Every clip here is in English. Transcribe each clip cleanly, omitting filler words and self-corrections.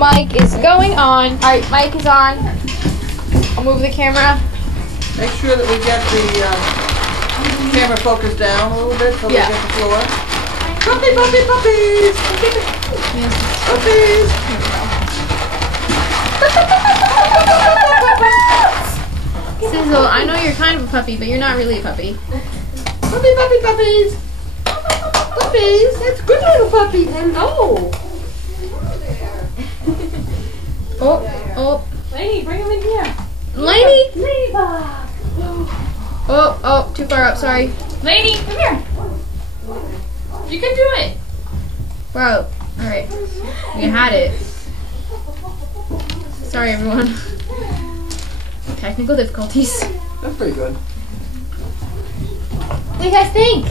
Mic is going on. Alright, mic is on. I'll move the camera. Make sure that we get the camera focused down a little bit so we get the floor. Puppy, puppy, puppies! Yes. Puppies! Sizzle, I know you're kind of a puppy, but you're not really a puppy. Puppy, puppy, puppies! Puppies! That's good little puppy. Hello! Oh. Lady, bring him in here. Lady! Ladybug. Oh, too far up, sorry. Lady, come here. You can do it. Wow, alright. We had it. Sorry, everyone. Technical difficulties. That's pretty good. What do you guys think?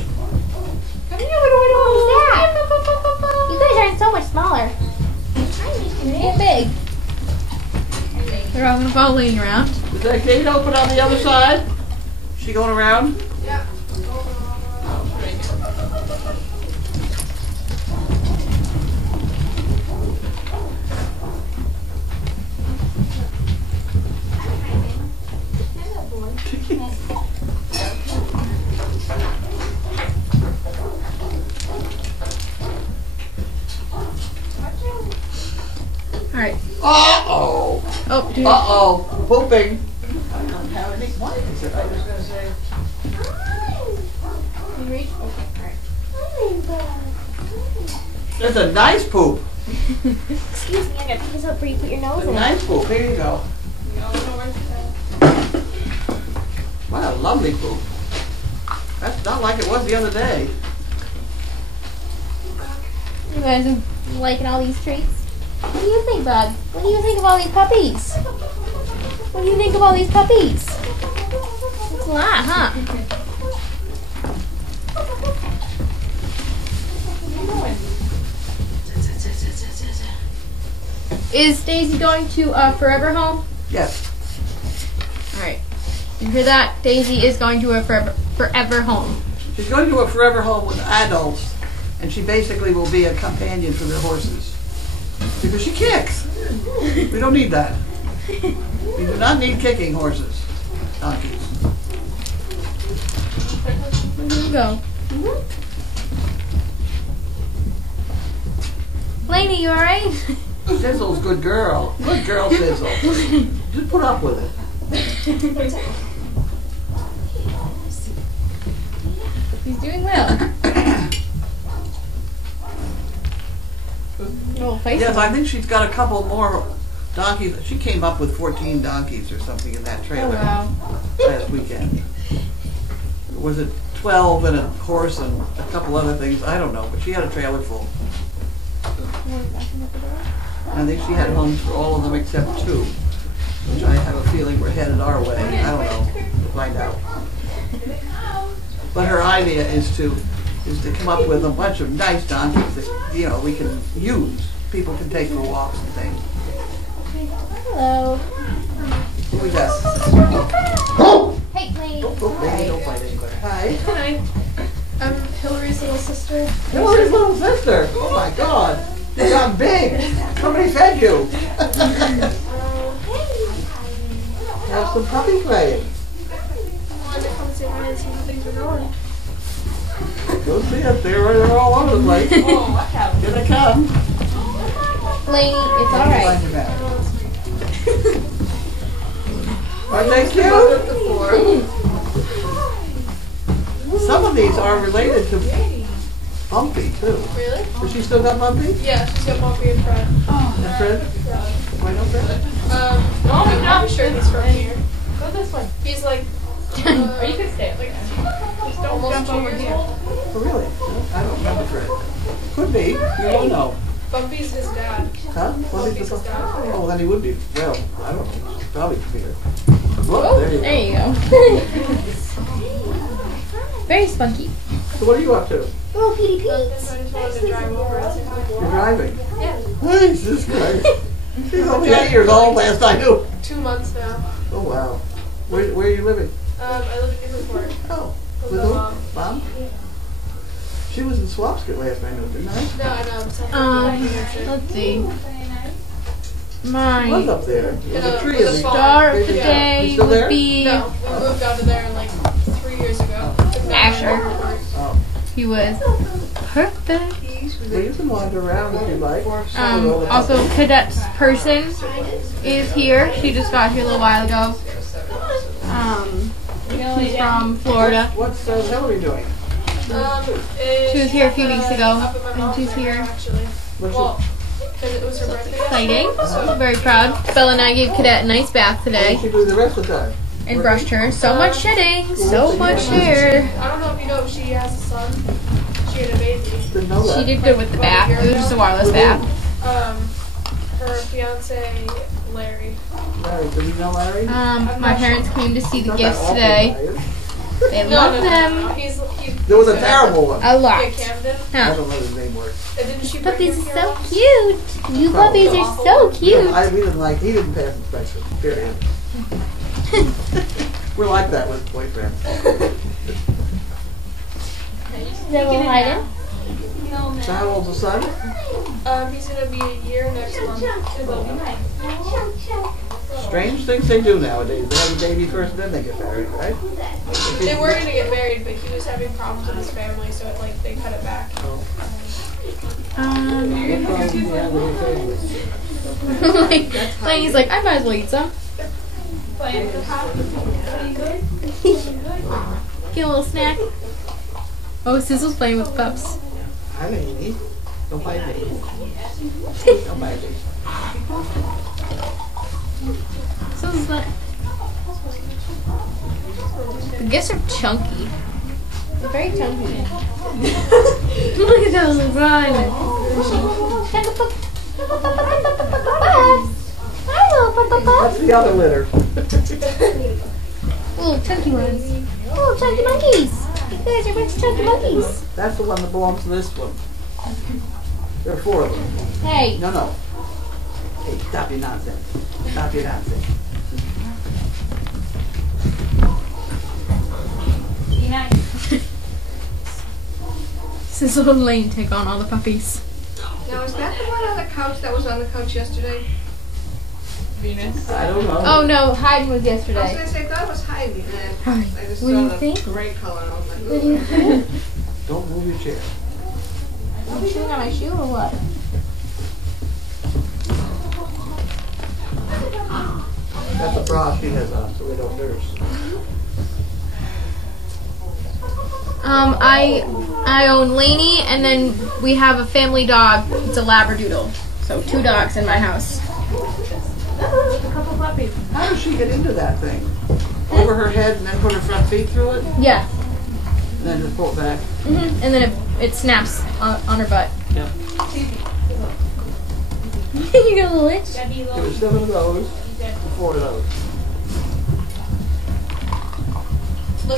Come here, You guys aren't so much smaller. They're big. They're all gonna follow Lady around. Is that gate open on the other side? Is she going around? Yeah. Alright. Uh-oh! Oh, dude. Uh-oh! Pooping! I don't have any blankets. I was going to say. Can you reach? Okay, alright. That's a nice poop. Excuse me, I gotta pick this up where you put your nose It's a in. nice poop. Here you go. What a lovely poop. That's not like it was the other day. You guys are liking all these treats? What do you think, Bug? What do you think of all these puppies? What do you think of all these puppies? It's a lot, huh? Is Daisy going to forever home? Yes. Alright. You hear that? Daisy is going to a forever home. She's going to a forever home with adults, and she basically will be a companion for their horses. Because she kicks. We don't need that. We do not need kicking horses. Donkeys. Here you go. Lady, you alright? Sizzle's good girl. Good girl, Sizzle. Just put up with it. He's doing well. Yes, I think she's got a couple more donkeys. She came up with 14 donkeys or something in that trailer last weekend. Or was it 12 and a horse and a couple other things? I don't know, but she had a trailer full. I think she had homes for all of them except 2, which I have a feeling were headed our way. I don't know. We'll find out. But her idea is to come up with a bunch of nice donkeys that we can use. People can take for walks and things. Hello. Who we got? Hey, Lady. Don't fight anywhere. Hi. Hi. I'm Hillary's little sister. Hillary's little sister. Oh my God. You got big. Somebody fed you. Have some puppy play. I wanted to come say hi and see how things are going. Go see it. They're all over the place. Here they come. Lady, it's alright. Aren't they cute? Some of these are related to Bumpy, too. Really? Has she still got Bumpy? Yeah, she's got Bumpy and Fred. And Fred? Why no Fred? I'm not sure he's from here. Go this way. He's like, or you can stay like just don't jump over here. Oh, really? I don't remember Fred. Could be. You don't know. Bumpy's his dad. Huh? Bumpy's Bumpy's the his dad. Oh, then he would be. Well, I don't know. He's probably from here. Look, Oh, there you there you go. Very spunky. So what are you up to? Little Petey So I Pete's. just wanted to drive over and say hi. You're driving. Yeah. Jesus Christ. She's only 8 years old last I knew. 2 months now. Oh, wow. Where are you living? I live in Newport. Oh. With With my who? mom. Mom? She was in Swapscott last I knew, didn't I? No, I know. I'm sorry. Let's see. was My up there. There was a tree with in a the farm. star of the You day still there? would be No, we moved out of there like 3 years ago. Asher. Oh. He was perfect. Well, you can wander around if you like. Also, Cadet's person is here. She just got here a little while ago. She's from Florida. What's Hillary doing? She was here a few weeks ago, and she's here. What's Well, it was her birthday. Exciting. I'm very proud. Bella and I gave Cadet a nice bath What today does she do the rest of the time? and brushed her. So much shedding, so much hair. I don't know if you know, she has a son. She had a baby. Didn't know that. She did good with the bath. It was just a wireless bath. Her fiance, Larry. Larry, do we know Larry? My parents came to see the Not gifts that awful today. guy, is They love them He's There was a terrible one. a lot. Yeah, Camden. I Huh. don't know his name works. Didn't she bring Puppies him are here so once? cute. You puppies are so cute. We didn't like. He didn't pass inspection. Period. We're like that with boyfriends. Double hiding. So how old's the son? He's gonna be a year next month. Strange things they do nowadays. They have a baby first, then they get married, right? They were gonna get married, but he was having problems with his family, so they cut it back. Oh. Um, What problem do you have with your family? He's like, I might as well eat some. Get a little snack. Oh, Sizzle's playing with pups. I may eat. Don't bite me. Don't bite me. Sizzle's not. The gifts are chunky. They're very chunky. Look at those run. That's the other litter. Little chunky ones. Little chunky monkeys. You guys are a bunch of chunky monkeys. That's the one that belongs to this one. There are 4 of them. Hey. No. Hey, stop your nonsense. Stop your nonsense. Sizzle and Lane take on all the puppies. Now, is that the one on the couch that was on the couch yesterday? Venus. I don't know. Oh no, Haydn was I was yesterday. going to say, I thought it was Heidi. And I just What do you saw think? the gray color and I was like, What do you think? Don't move your chair. Are you chewing on my shoe or what? That's a bra she has on, so we don't nurse. I own Lainey, and then we have a family dog. It's a Labradoodle. So 2 dogs in my house. A couple puppies. How does she get into that thing? Over her head and then put her front feet through it? Yeah. And then just pull it back? And then it snaps on her butt. Yep. You got a little itch? There were 7 of those, 4 of those.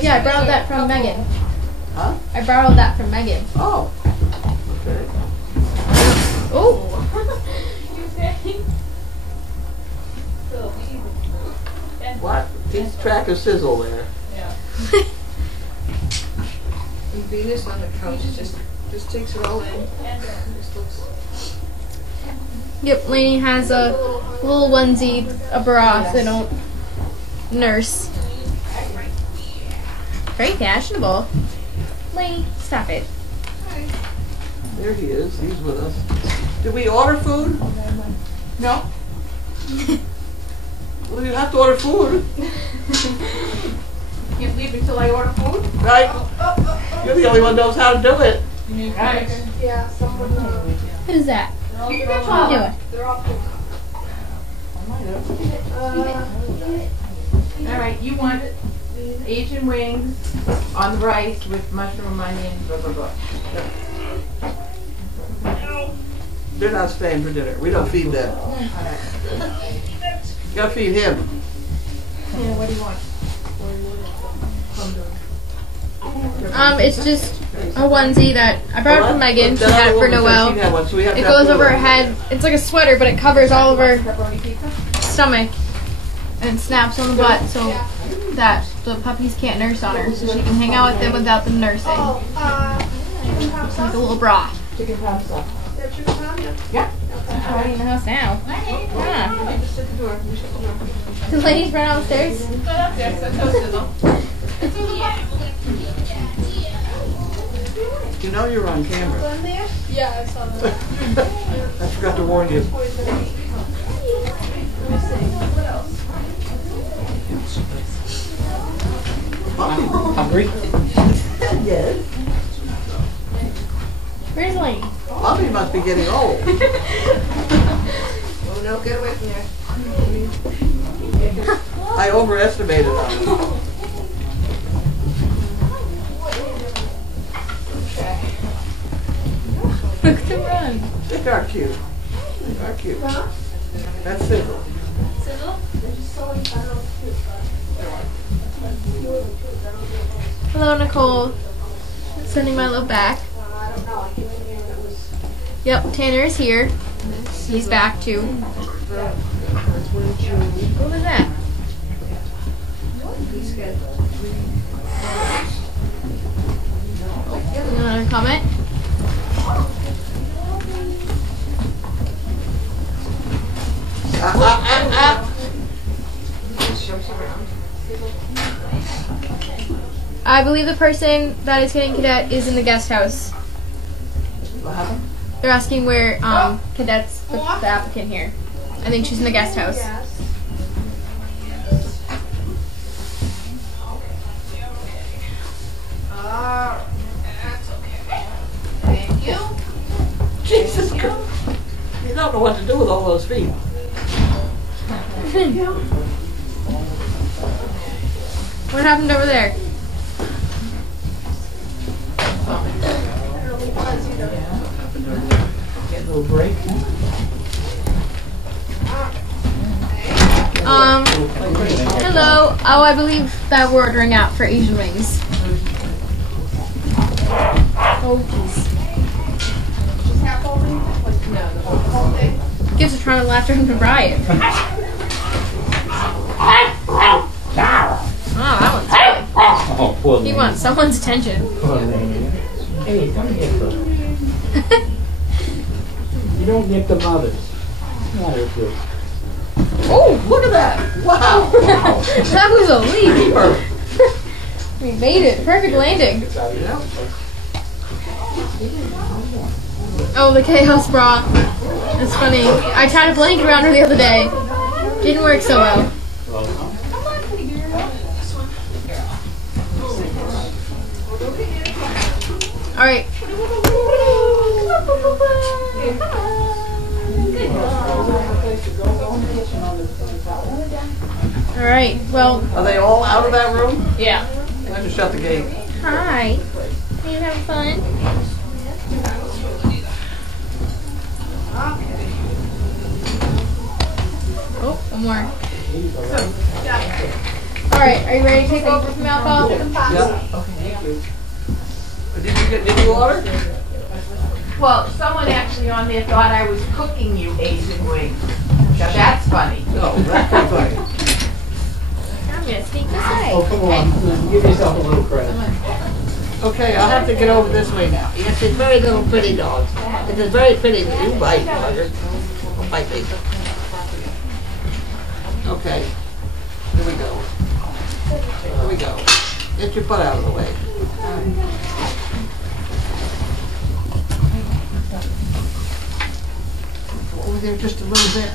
Yeah, I borrowed that from Megan. Huh? I borrowed that from Megan. Oh. Okay. Oh. What? Keep track of Sizzle there. and Venus on the couch just takes it all in. Just looks. Yep, Lainey has a little onesie, a bra, so they don't nurse. Very fashionable. Lainey, stop it. There he is. He's with us. Did we order food? No. Well, you have to order food, You leave until I order food? right? You're the only one who knows how to do it. Yeah, someone. Who's that? What are you doing? They're all cool. All right, you want Asian wings on the rice with mushroom, onion, blah, blah, blah. They're not staying for dinner. We don't feed them. You gotta feed him. Yeah, what do you want? It's just a onesie that I brought it from Megan. She had it for Noel. It goes over her head. It's like a sweater, but it covers all of her stomach and snaps on the butt so that the puppies can't nurse on her, so she can hang out with them without them nursing. Chicken It's like a little bra. Chicken pasta. Is that chicken pasta? Yeah. Probably in the house now. Yeah. Just at the door. You shut the door. The ladies run downstairs. Go upstairs. Let's go Sizzle. You know you're on camera. Yeah, I saw that. I forgot to warn you. Hungry? Yes. Where's the lady? Bobby must be getting old. Oh, no, get away from there. I overestimated him. Look at them run. They are cute. They are cute. That's Sizzle. Hello, Nicole. Sending my love back. Yep, Tanner is here. He's back too. What was that? Another comment? I believe the person that is getting cadet is in the guest house. What happened? They're asking where cadet's the applicant here. I think she's in the guest house. Thank you. Jesus Christ. You don't know what to do with all those feet. What happened over there? Get a little break. Hello. Oh, I believe that we're ordering out for Asian wings. Oh, jeez. Gives a trying to laughter from Brian. Oh, that one's silly. Oh, poor He lady. wants someone's attention. Poor lady. Hey, come here, bro. You don't get the mothers. Not as good. Oh, look at that. Wow. That was a leap. We made it. Perfect landing. Oh, the chaos bra. It's funny. I tied a blanket around her the other day. Didn't work so well. All right. All right. Well. Are they all out of that room? Yeah. I just shut the gate. Hi. You having fun? Oh, one more. All right. Are you ready to take over from alcohol? Yeah. Did you get any water? Well, someone actually on there thought I was cooking you Asian wings. Now that's funny. No, that's pretty funny. I'm gonna sneak this way. Oh, come on. Give yourself a little credit. Okay, I'll have to get over this way now. Yes, it's very little pretty dog. It is very pretty. You bite, Roger. Don't bite me. Okay. Here we go. Here we go. Get your butt out of the way. Go over there just a little bit.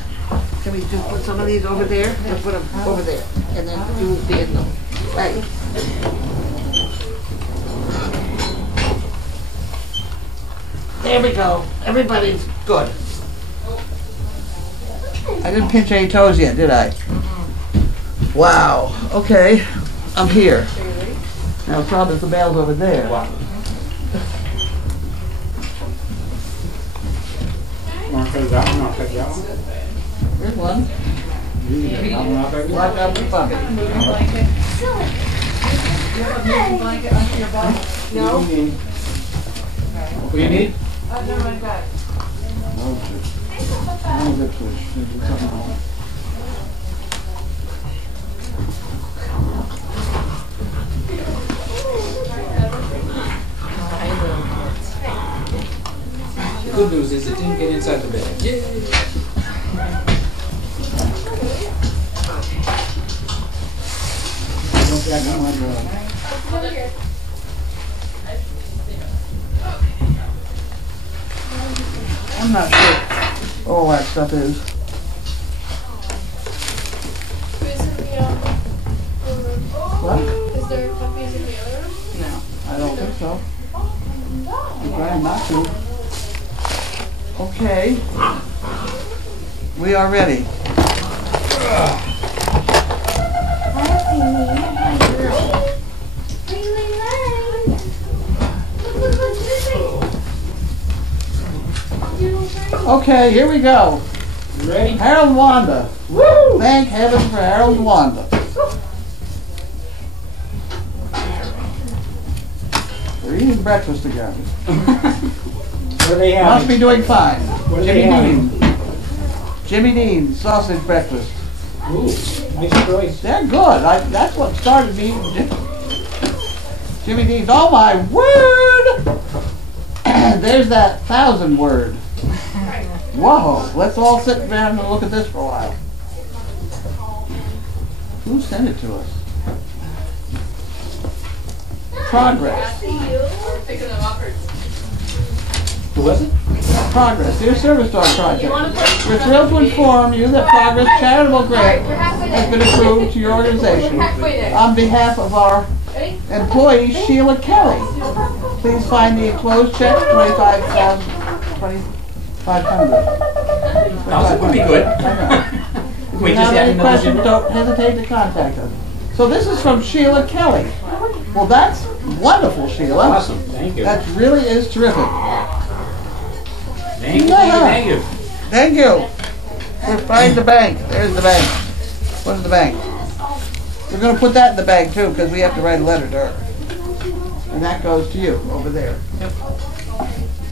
Can we just put some of these over there? Let's put them over there. And then you will be in them. Right. There we go. Everybody's good. I didn't pinch any toes yet, did I? Wow. Okay. I'm here. Now the problem is the mail's over there. Want to cut that one? I'll cut that one. Here's one. You can cut that one off right now. Watch out for the bucket. No. What do you need? Oh, no, I got it. good news is it didn't get inside the bag. Yay! I'm not sure all that stuff is. What? Is there puppies in the other room? No, I don't think so. I'm trying not to. Okay. We are ready. Okay, here we go. You ready? Harold and Wanda. Woo! Thank heaven for Harold and Wanda. They're eating breakfast together. What are they having? Must be doing fine. What are they Jimmy having? Dean. Jimmy Dean, sausage breakfast. Ooh, nice choice. They're good. That's what started me eating Jimmy Dean's. Oh my word! There's that 1,000 word. Whoa, let's all sit down and look at this for a while. Who sent it to us? Progress. Who was it? Progress. Dear Service Dog Project, we're thrilled to inform you that Progress Charitable Grant has been approved to your organization on behalf of our employee Sheila Kelly. Please find the enclosed check, $25,500. That would be good. I know. If We you just have had any another questions, dinner? don't hesitate to contact us. So this is from Sheila Kelly. Well, that's wonderful, Sheila. Awesome, thank you. That really is terrific. Thank you, thank you, thank you. Thank you. We're finding the bank. There's the bank. What's the bank? We're going to put that in the bag too because we have to write a letter to her. And that goes to you over there.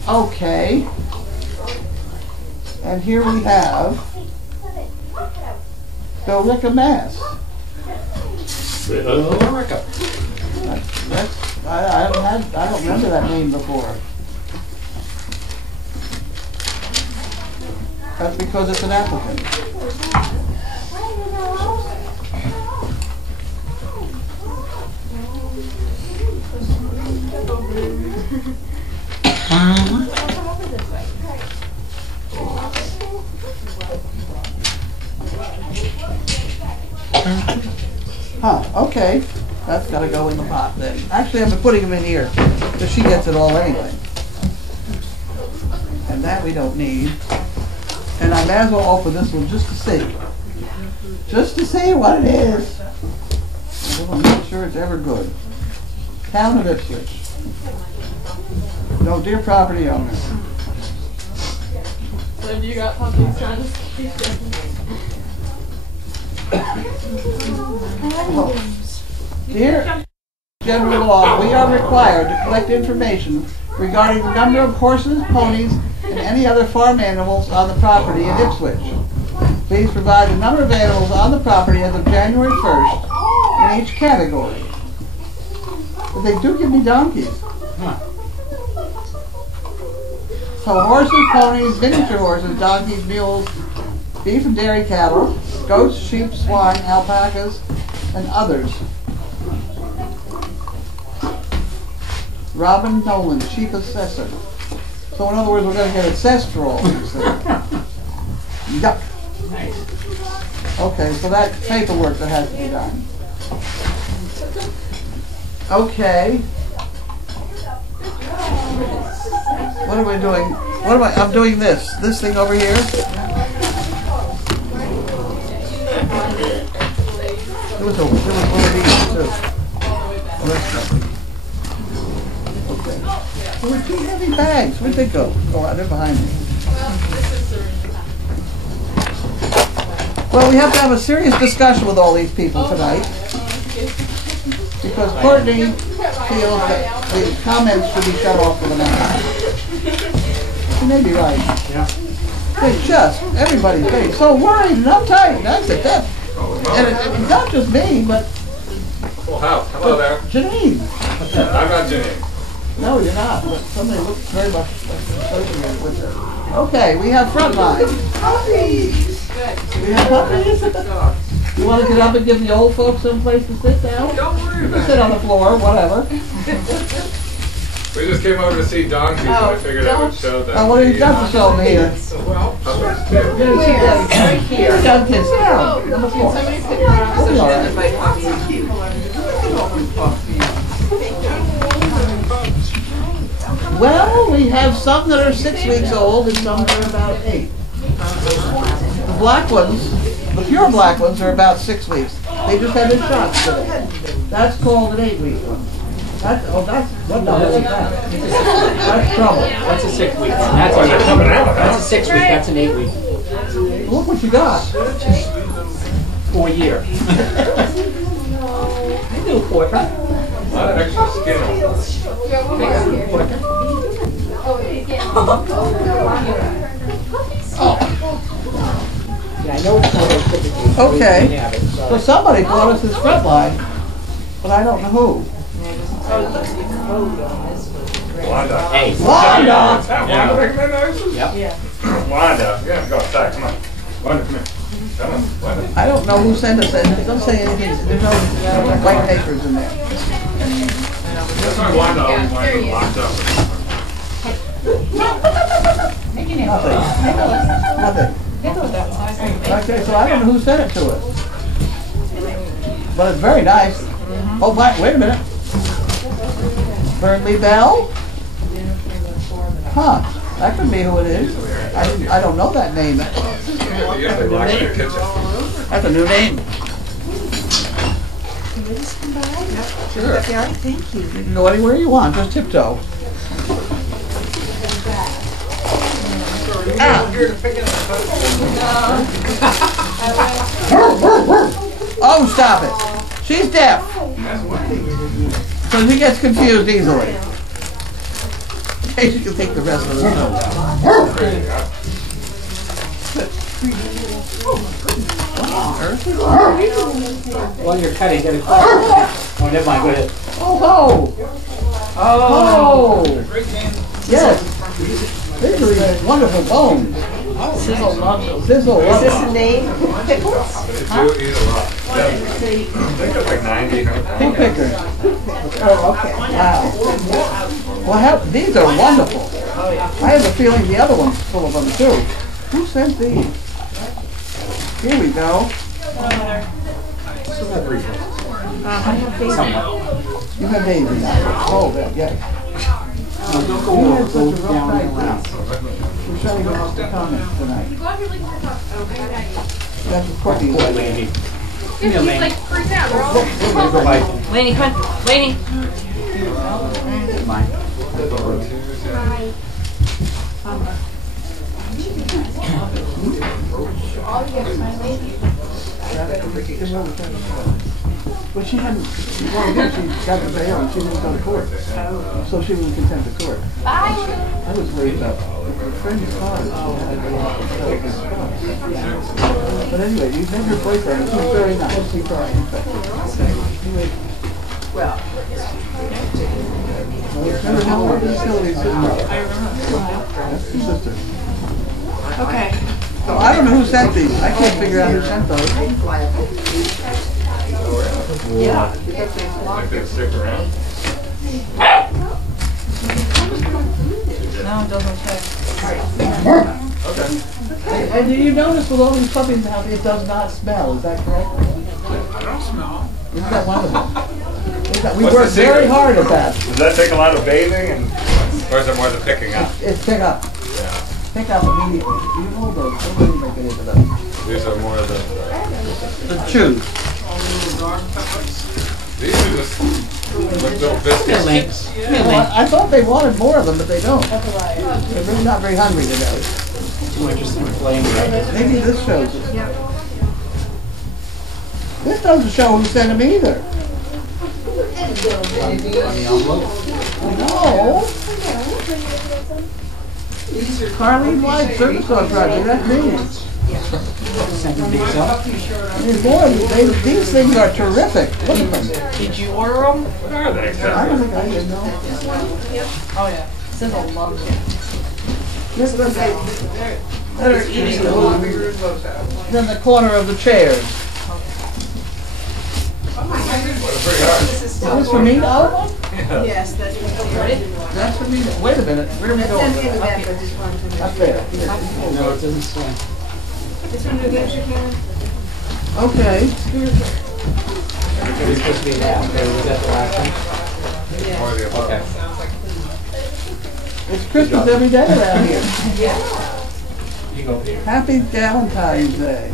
Okay. And here we have Billerica, Mass. Billerica. I don't remember that name before. That's because it's an applicant. Huh, okay. That's got to go in the pot then. Actually, I've been putting them in here because she gets it all anyway. And that we don't need. And I may as well open this one just to see. Just to see what it is. I'm not sure it's ever good. Town of Ipswich. No, dear property owner. So do you got puppies trying to Dear General Law, we are required to collect information regarding the number of horses, ponies, and any other farm animals on the property in Ipswich. Please provide the number of animals on the property as of January 1st in each category. But they do give me donkeys. Huh. So horses, ponies, miniature horses, donkeys, mules, beef and dairy cattle, goats, sheep, swine, alpacas, and others. Robin Nolan, Chief Assessor. So in other words, we're going to get assessed for all these things. Yup. Nice. Okay, so that's paperwork that has to be done. Okay. What are we doing? What am I? I'm doing this. This thing over here. There was one of these too. Oh, that's nothing. Okay. There were two heavy bags. Where'd they go? Oh, they're behind me. Well, we have to have a serious discussion with all these people tonight. Because Courtney feels that the comments should be shut off for the night. She may be right. Yeah. They just, everybody's getting so worried and uptight. That's it. And it's not just me, but Well, hello there. Janine. I'm not Janine. No, you're not, but somebody looks very much like they're sleeping with it. Okay, we have frontline. Puppies! We have puppies? You want to get up and give the old folks some place to sit down? Don't worry about it. Sit on the floor, whatever. We just came over to see donkeys, and I figured I would show them. Oh, what have you got to show me here? Well, Puppies too. Right here. Down, kids, down. On the floor. Somebody sit That's all right. Well, we have some that are 6 weeks old and some that are about 8. The black ones, the pure black ones, are about 6 weeks. They just had their shots today. That's called an 8-week one. What the hell is that? That's trouble. That's a 6 week. That's a 6 week. That's an 8 week. Look what you got. 4 year. I knew a quarter. A lot of extra skin on them. Yeah, I know it's not typically. Okay. So somebody brought us this front line, but I don't know who. Wanda. Hey. Wanda! Wanda making that noise? Yep. Wanda. Yeah, go outside. Come on. Wanda, come here. Come on, Wanda. I don't know who sent us that. It doesn't say anything. There's no white papers in there. That's why Wanda always wants to be locked up. Nothing. Okay, so I don't know who sent it to us. But it's very nice. Oh, wait a minute. Burnley Bell? Huh. That could be who it is. I don't know that name. They usually lock in the kitchen. That's a new name. Sure. Thank you. You can go anywhere you want, just tiptoe. Oh, stop it. She's deaf. So he gets confused easily. Okay, you can take the rest of the note. While you're cutting, get a Oh, never mind. Go ahead. Oh, yes. These are these wonderful bones. Sizzle loves them. Sizzle loves them. Is this a name? Pickles? They do eat a lot. I think it's like 90, 100 Pink pounds. picker. Oh, okay. Wow. Well, these are wonderful. I have a feeling the other one's full of them too. Who sent these? Here we go. You have Daisy now. Oh, yeah. You had such a rough night last. We're shutting off the comments tonight. That's a quickie. Laney. He's like freaked out. Laney, come on. Laney. Mine. But she hadn't, she got the bail and she didn't go to court. So she was in contempt of court. I was worried about her friend's car. But anyway, you met her boyfriend, and he's very nice. He's very nice. Well, Remember how old this Hillary's sister? That's her sister. Okay. So I don't know who sent these. I can't figure out who sent those. yeah. Like they stick around. No, it doesn't fit. Okay. And do you notice with all these puppies how it does not smell? Is that correct? I don't smell. Isn't that wonderful? We What's worked the secret? very hard at that. Does that take a lot of bathing, or is it more the picking up? It's pick up. Yeah. Pick up immediately. You hold those. Don't let anybody get into those. These are more the Chews. these are just like little biscuits. Well, I thought they wanted more of them, but they don't. They're really not very hungry today. Too interesting flame. Maybe this shows it. This doesn't show who sent them either. No. Carlene White Service Dog Project, that's me. There's more. These things are terrific. Look at them. Did you order them? What are they? I don't think I did know. Oh yeah. Sizzle loves it. They're eating in the corner of the chairs. Is this for me, Oliver? Yes, that's what That's for me. Wait a minute. Where are we going? Up there. No, it doesn't say. This one New Hampshire can? Okay. It's supposed to be that. Okay, was that the last one? Okay. It's Christmas every day around here. You go here. Happy Valentine's Day.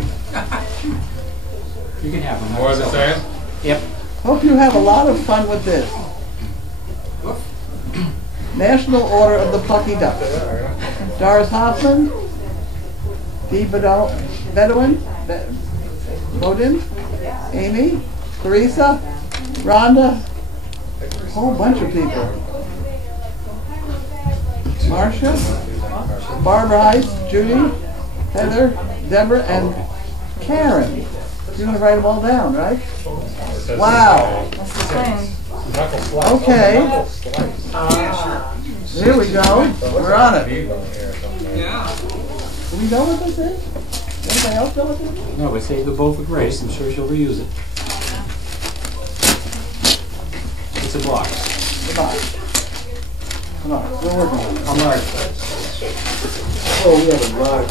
You can have them. What was it saying? Yep. Hope you have a lot of fun with this. National Order of the Plucky Duck. Doris Hoffman, Dee Bedouin, Bodin, Amy, Teresa, Rhonda, a whole bunch of people. Marcia, Barbara Heiss, Judy, Heather, Deborah, and Karen. You're going to write them all down, right? Wow. Okay. Here we go. We're on it. Yeah. Do we know what this is? Anybody else know what this is? No, we saved the bowl for Grace. I'm sure she'll reuse it. It's a box. Come on. Come on. We're working on it. I'll mark. Oh, we have a lot of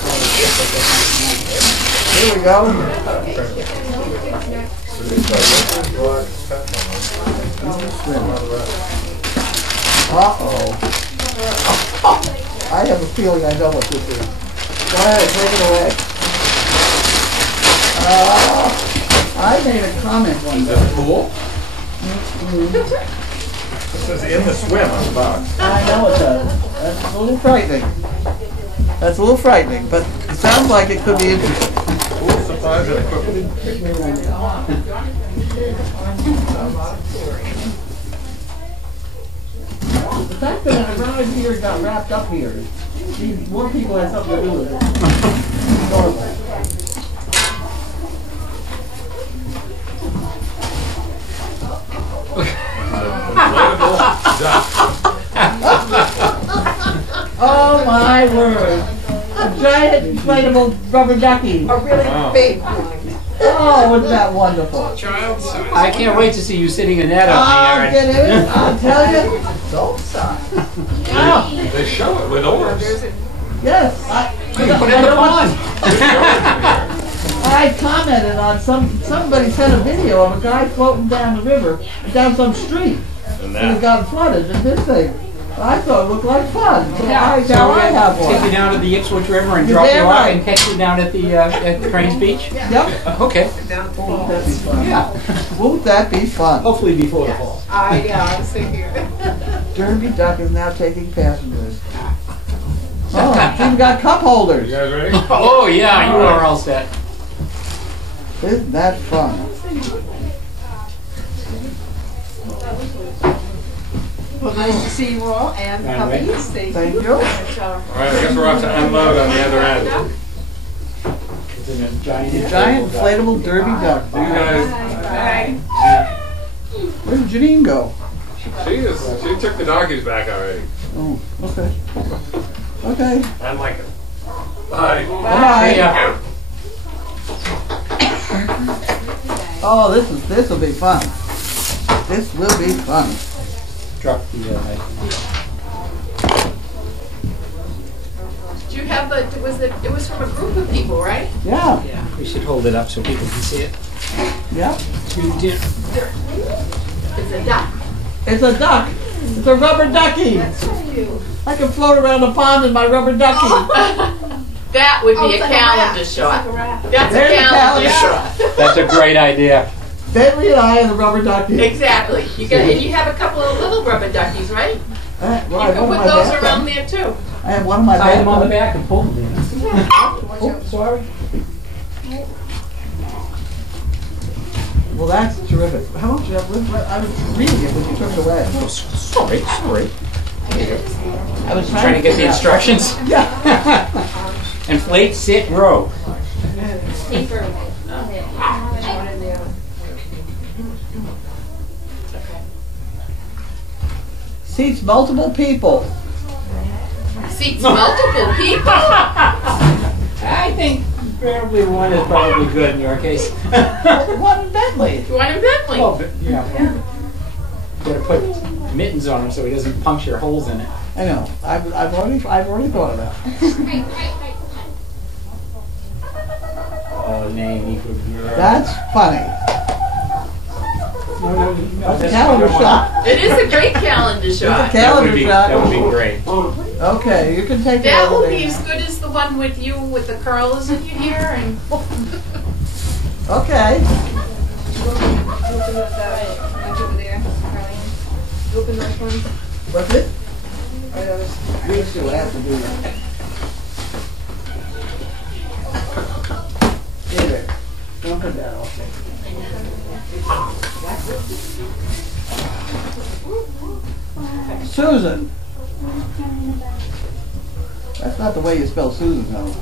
Here we go. Uh-oh. I have a feeling I know what this is. Go ahead, take it away. I made a comment one day. Cool. This is in the swim on the box. I know it does. That's a little frightening. That's a little frightening, but it sounds like it could be interesting. Cool supplies and equipment. The fact that I arrived here and got wrapped up here means more people had something to do with it. Normal. Oh my word! A giant inflatable rubber ducky. A really big one. Oh, isn't that wonderful? Child size. I can't wait to see you sitting in that Oh, out in the get yard. it? I'll tell you. Adult size. Wow. They show it with oars. Yes. You can put it in the pond. I commented on somebody sent a video of a guy floating down the river, down some street. And And it got flooded in this thing. I thought it looked like fun. So Yeah, I have take you one. down to the Ipswich River and You're drop you damn off right. and catch you down at the Cranes Beach? Yep. Okay. Won't that be fun? Yeah. Won't that be fun? Hopefully before the fall. I was thinking of it. Derby Duck is now taking passengers. Oh, it's even got cup holders. You guys ready? Oh yeah, you are all set. Isn't that fun? Well, nice to see you all and Right, puppies. Thank Thank you. you. All right, I guess we're off to unload on the other end. It's in a giant, Giant inflatable Derby Duck. You guys, Bye. Where did Janine go? she took the donkeys back already. Oh, okay. Okay. I like it. Bye. Bye. Yeah. Oh, this will be fun. This will be fun. Drop the knife. Did you have it was from a group of people, right? Yeah. Yeah, we should hold it up so people can see it. Yeah. It's a duck. It's a duck. It's a rubber ducky. I can float around the pond in my rubber ducky. That would be Oh, a it's like a calendar raft. shot. It's like a raft. That's There's a a calendar calendar. shot. That's a great idea. Bentley and I and the rubber ducky. Exactly. And you have a couple of little rubber duckies, right? Well, You I have can one put in my those bathtub. around there too. I have one in my Tie them on the bathtub. back and pull them in. Oh, sorry. Well, that's terrific. How much? I was reading it when you took it away. Sorry. I was Trying to get the instructions. Yeah. Inflate, sit, row. Paper. Seats multiple people. Seats multiple people. I think probably one is probably good in your case. One in Bentley. One in Bentley. Well, yeah. You gotta put mittens on him so he doesn't puncture holes in it. I know. I've already thought of that. Oh, name equal girl. That's funny. No, That's a calendar shot. It is a great calendar shot. Calendar shot. That would be great. Okay, you can take That it will over be there. as good as the one with you with the curls in your hair and. Okay. Open up that bunch over there, Carlene. Open those ones. What's it? Or those. We still have to do that. Stay there. Don't put that off. Susan. That's not the way you spell Susan, though.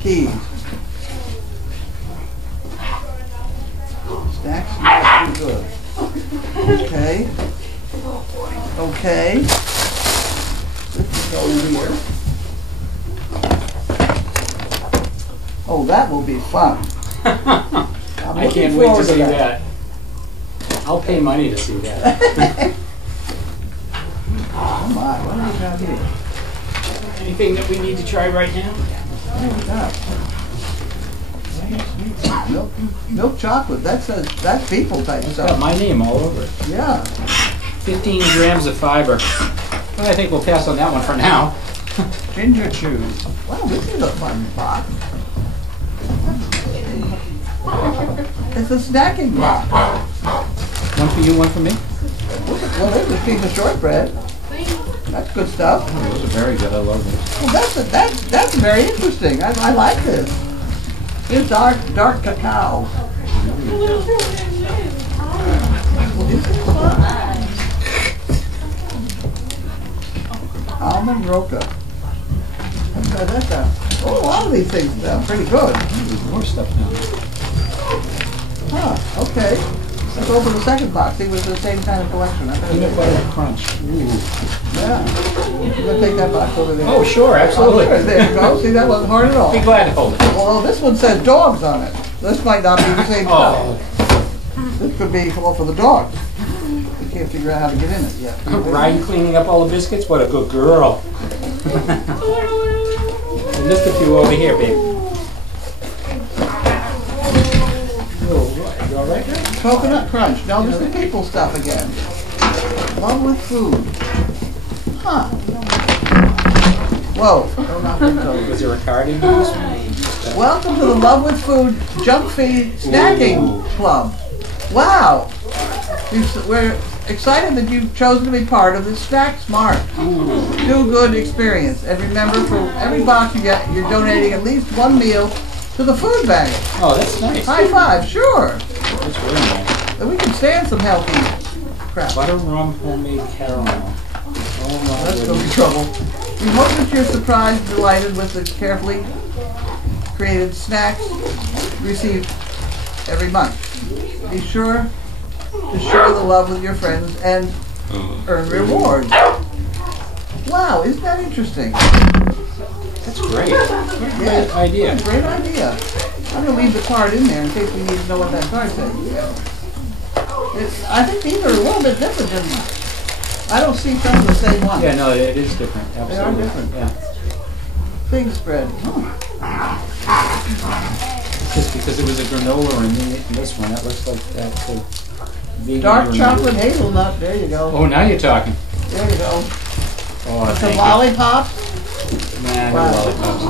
Keys. Snacks not too good. Okay. Okay. This will go here. Oh, that will be fun. I can't wait to see that. I'll pay money to see that. Oh my, what do we got here? Anything that we need to try right now? Milk chocolate, that's people type It's stuff. got my name all over it. Yeah. 15 grams of fiber. Well, I think we'll pass on that one for now. Ginger chews. Wow, this is a fun box. It's a snacking box. One for you, one for me? Well, there's a piece of shortbread. That's good stuff. Oh, those are very good. I love them. Well, that's very interesting. I like this. It's dark cacao. Almond roca. That's a lot of these things sound pretty good. There's more stuff now. Huh, okay. Let's open the second box. See if it's the same kind of collection. Peanut butter crunch. Ooh. Yeah. You're going to take that box over there. Oh, sure, absolutely. There you go. See, that wasn't hard at all. Be glad to hold it. Well, this one says dogs on it. This might not be the same Oh. stuff. This could be all for the dogs. We can't figure out how to get in it yet. Ryan cleaning up all the biscuits? What a good girl. I missed a few over here, babe. Oh, what? You all right there? Coconut crunch. No, this is people stuff again. Love with food. Huh. Whoa. Don't knock things over. Was there a card in this one? Welcome to the Love with Food Junk Feed Snacking Club. Wow. We're excited that you've chosen to be part of the Snack Smart Do Good experience. And remember, for every box you get, you're donating at least one meal to the food bank. Oh, that's nice. High five, sure. That's really nice. And we can stand some healthy crap. Butter rum homemade caramel. Oh my That's going to be goodness. trouble. We hope that you're surprised and delighted with the carefully created snacks received every month. Be sure to share the love with your friends and earn rewards. Wow, isn't that interesting? That's great. What a great idea. Great idea. I'm going to leave the card in there in case we need to know what that card says. I think these are a little bit different than I don't see some of the same ones. Yeah, no, it is different. Absolutely. They are different. Yeah. Fig spread. Just because it was a granola in this one, that looks like that too. Vegan Dark granola. chocolate hazelnut. There you go. Oh, now you're talking. There you go. Oh, Some thank lollipops. you. Nah, no Wow. lollipops.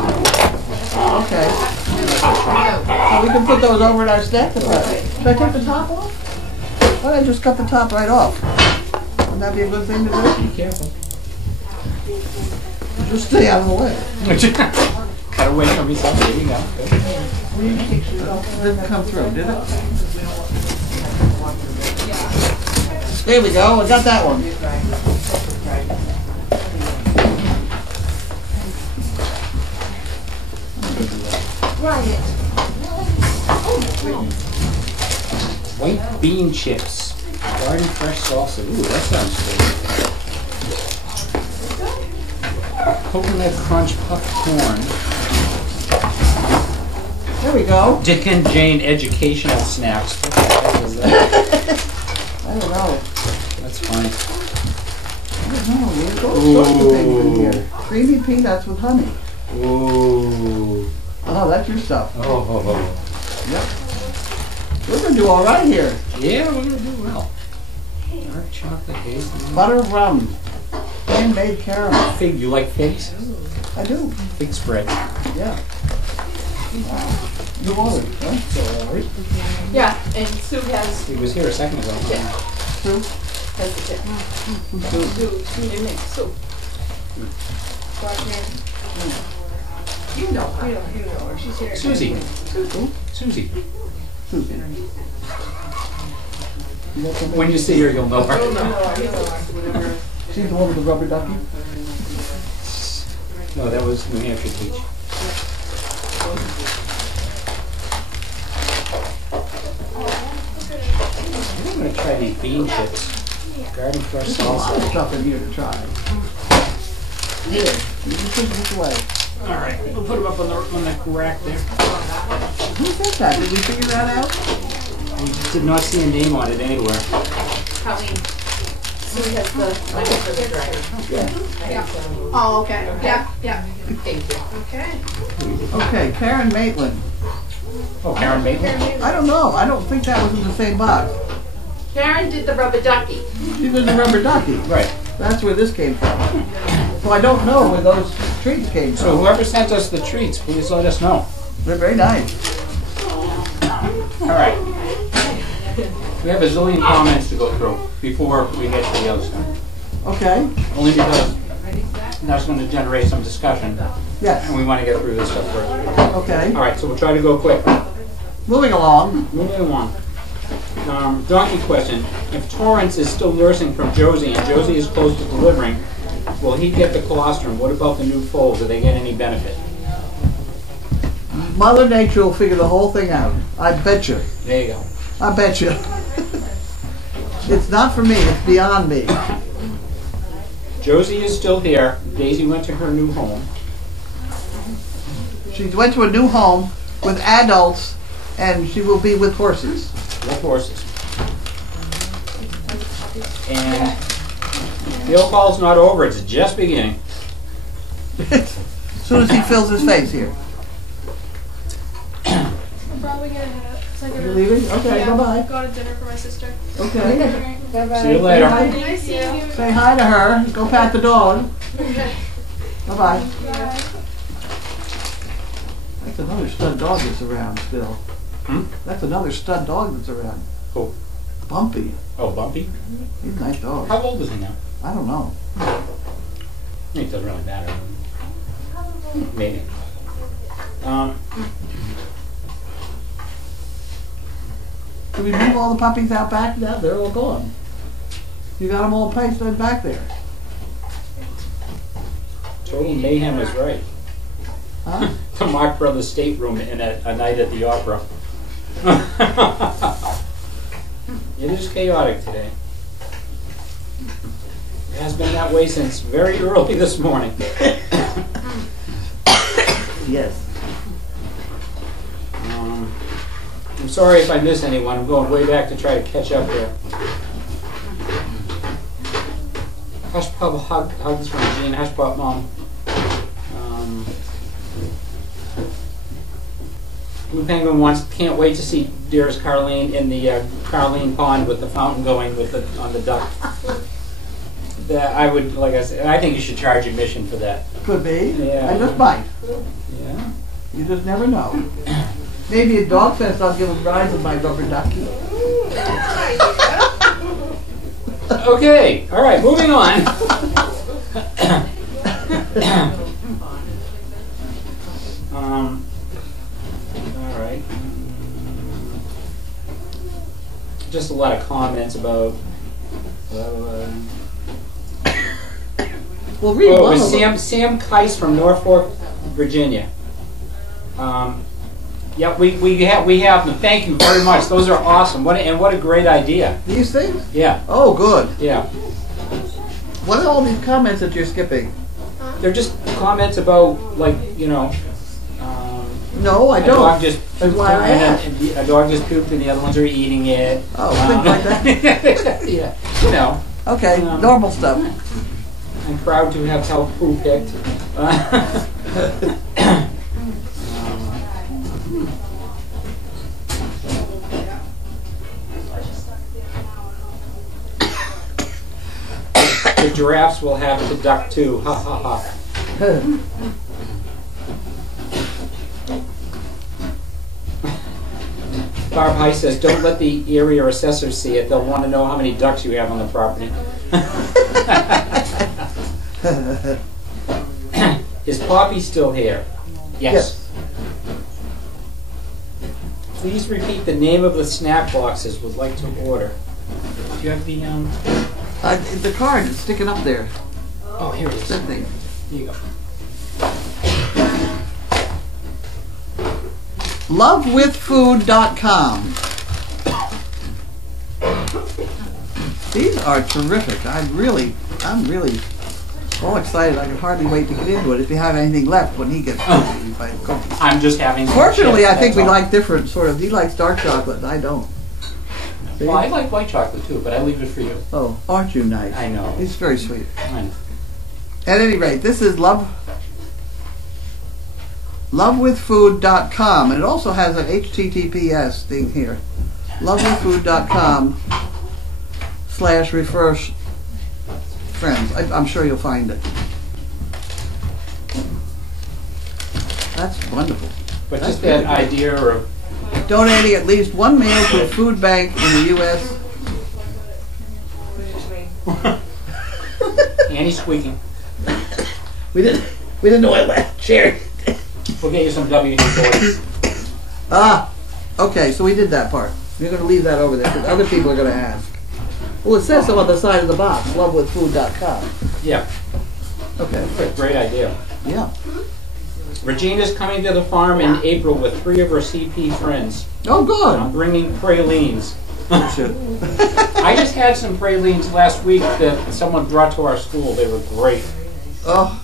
Okay. So we can put those over in our snack department. Should I take the top off? Why don't I just cut the top right off? Wouldn't that be a good thing to do? Be careful. Just stay out of the way. Cut away from yourself. There you go. Didn't come through, did it? There we go. I got that one. Try it. White bean chips. Garden fresh salsa. Ooh, that sounds good. Coconut crunch popcorn. There we go. Dick and Jane educational snacks. What the heck is that? I don't know. That's fine. I don't know. There's all sorts of things in here. Creamy peanuts with honey. Ooh. Oh, that's your stuff. Oh. Yep. We're gonna do all right here. Yeah, we're gonna do well. Dark chocolate hazelnut. Butter rum. Handmade caramel. Fig. You like figs? I do. Fig spread. Yeah. Wow. You ordered, huh? Sorry. Yeah, and Sue has, He was here a second ago. True. has the tip. Sue didn't make soup. You know her. You know her. She's here. Susie. Susie. When you see her, you'll know her. You'll know her. She's the one with the rubber ducky? No, that was New Hampshire Peach. I'm going to try these bean chips. Garden fresh There's a lot of salsa. stuff in here to try. Here, you can take this away. All right, we'll put them up on the rack there. Who said that? Did we figure that out? I did not see a name on it anywhere. Carlene. Sue has the money for the dryer. Yeah. Oh, okay. Yeah. Thank you. Okay. Okay, Karen Maitland. Oh, Karen Maitland? I don't know. I don't think that was in the same box. Karen did the rubber ducky. She did the rubber ducky. Right. That's where this came from. So I don't know where those treats came So from. whoever sent us the treats, please let us know. They're very nice. All right. We have a zillion comments to go through before we get to the other stuff. Okay. Only because that's going to generate some discussion, Yes. and we want to get through this stuff first. Okay. All right, so we'll try to go quick. Moving along. Moving along. Donkey question. If Torrance is still nursing from Josie and Josie is close to delivering, will he get the colostrum? What about the new foal? Do they get any benefit? Mother Nature will figure the whole thing out. I bet you. There you go. I bet you. It's not for me. It's beyond me. Josie is still here. Daisy went to her new home. She went to a new home with adults, and she will be with horses. With horses. And the old call's not over. It's just beginning. As soon as he fills his face here. I'm probably gonna head out. So I You're leaving? Okay, yeah, bye-bye. go to dinner for my sister. Okay. See you later. Nice seeing you. Say hi to her. Go pat the dog. Okay. Bye-bye. Bye. That's another stud dog that's around still. Hmm? That's another stud dog that's around. Who? Bumpy. Oh, Bumpy? He's a nice dog. How old is he now? I don't know. It doesn't really matter. Maybe. Did we move all the puppies out back? Yeah, they're all gone. You got them all pasted back there. Total mayhem is right. Huh? The Marx Brothers stateroom in a night at the opera. It is chaotic today. It has been that way since very early this morning. Yes. I'm sorry if I miss anyone. I'm going way back to try to catch up here. Hush Pub hugs from Jean. Hush Pub Mom. Blue Penguin can't wait to see dearest Carlene in the Carlene pond with the fountain going on the duck. That I would, like I said, I think you should charge admission for that. Could be. Yeah. I just might. Yeah. You just never know. Maybe a dog fest I'll give them rides with my rubber ducky. Okay. All right. Moving on. All right. Just a lot of comments about. Well, read Oh, it one was of them. Sam Keiss from Norfolk, Virginia. Yeah, we have them. Thank you very much. Those are awesome. What a great idea. These things? Yeah. Oh, good. Yeah. What are all these comments that you're skipping? They're just comments about, like, you know. No, I A don't. dog just That's pooped, why I asked. and a dog just pooped, and the other ones are eating it. Oh, things like that. Yeah. You know. Okay, normal stuff. I'm proud to have helped poo picked. The giraffes will have to duck too. Ha ha ha. Barb High says, don't let the area assessor see it. They'll want to know how many ducks you have on the property. Is Poppy still here? Yes. Please repeat the name of the snack boxes would like to order. Do you have The card is sticking up there. Oh, here it is. That thing. Here you go. Lovewithfood.com. These are terrific. I'm really so excited. I can hardly wait to get into it. If you have anything left when he gets busy, I'm just having some Fortunately, chips, I think that's we all. like different sort of. He likes dark chocolate, and I don't. See? Well, I like white chocolate too, but I leave it for you. Oh, aren't you nice? I know. He's very sweet. I know. At any rate, this is lovewithfood.com, and it also has an HTTPS thing here. lovewithfood.com/refer friends. I'm sure you'll find it. That's wonderful. But That's just that really idea of donating at least one meal to a food bank in the U.S. Annie's squeaking. We didn't know I left. Sherry. We'll get you some WD-40. Okay, so we did that part. We're going to leave that over there because other people are going to ask. Well, it says so on the side of the box, lovewithfood.com. Yeah. Okay. Great idea. Yeah. Regina's coming to the farm in April with 3 of her CP friends. Oh, good. I'm bringing pralines. Shit. I just had some pralines last week that someone brought to our school. They were great. Oh.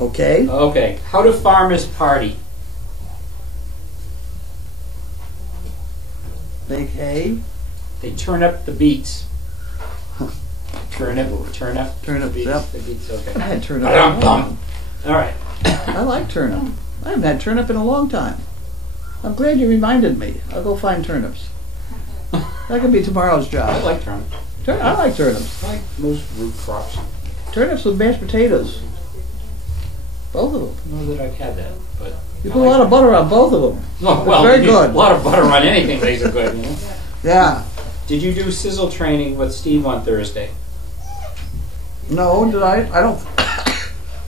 Okay. Okay. How do farmers party? Make hay. They turn up the beats. Turnip. Turnips, beets. yep. The beets, okay. I had turnip. Ba-dum-bum. All right. I like turnip. I haven't had turnip in a long time. I'm glad you reminded me. I'll go find turnips. That could be tomorrow's I job. like turnip. I like turnips. I like most root crops. Turnips with mashed potatoes. Both of them. I don't know that I've had that, but You put a lot of butter on both of them. Oh, well, very you use good. A lot of butter on anything makes it good. You know? Yeah. Did you do sizzle training with Steve on Thursday? No, did I? I don't.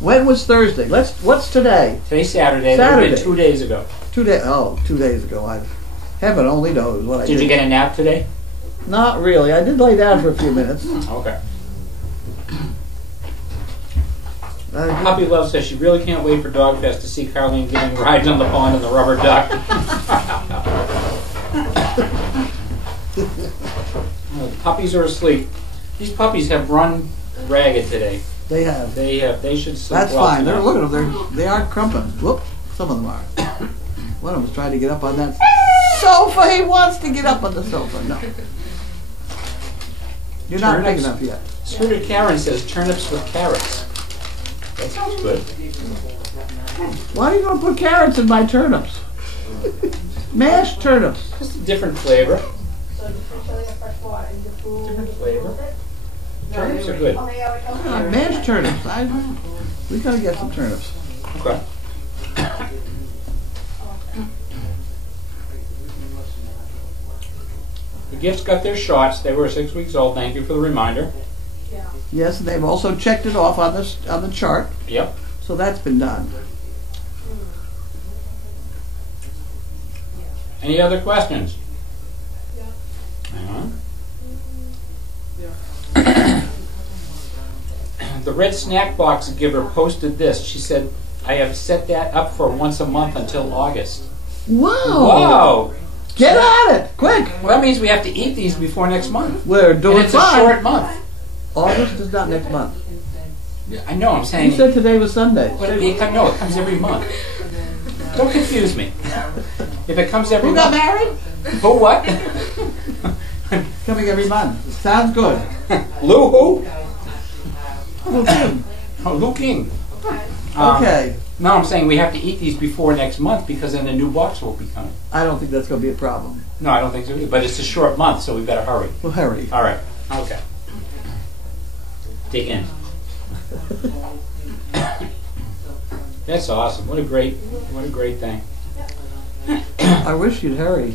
When was Thursday? What's today? Today's Saturday. That Saturday. would have been 2 days ago. 2 days. Oh, 2 days ago. Heaven only knows what I did. Did you get a nap today? Not really. I did lay down for a few minutes. Okay. Puppy Love says she really can't wait for Dog Fest to see Carlene giving rides on the pond in the rubber duck. Oh, the puppies are asleep. These puppies have run ragged today. They have. They should sleep. That's well fine. tonight. Look at them. They are crumping. Whoop. Some of them are. One of them's trying to get up on that sofa. He wants to get up on the sofa. No. You're not big enough yet. Scooter Karen says turnips with carrots. That sounds good. Why are you going to put carrots in my turnips? Mashed turnips. Just a different flavor. Different flavor. Turnips are good. Mashed turnips. We got to get some turnips. Okay. The gifts got their shots. They were 6 weeks old. Thank you for the reminder. Yes, and they've also checked it off on the chart. Yep. So that's been done. Any other questions? Hang on. The Red Snack Box giver posted this. She said, I have set that up for once a month until August. Wow. Wow. Get on it, quick. Well, that means we have to eat these before next month. We're doing And it's fine. a short month. August is not next month. I know, I'm saying. You said today was Sunday. But it comes every month. Don't confuse me. If it comes every Who month. got married? Who what? Coming every month. Sounds good. Lou who? Lou King. Oh, Lou King. Okay. No, I'm saying we have to eat these before next month because then a new box will be coming. I don't think that's going to be a problem. No, I don't think so either. But it's a short month, so we better hurry. Well, hurry. All right. Okay. Dig in. That's awesome. What a great thing. I wish you'd hurry.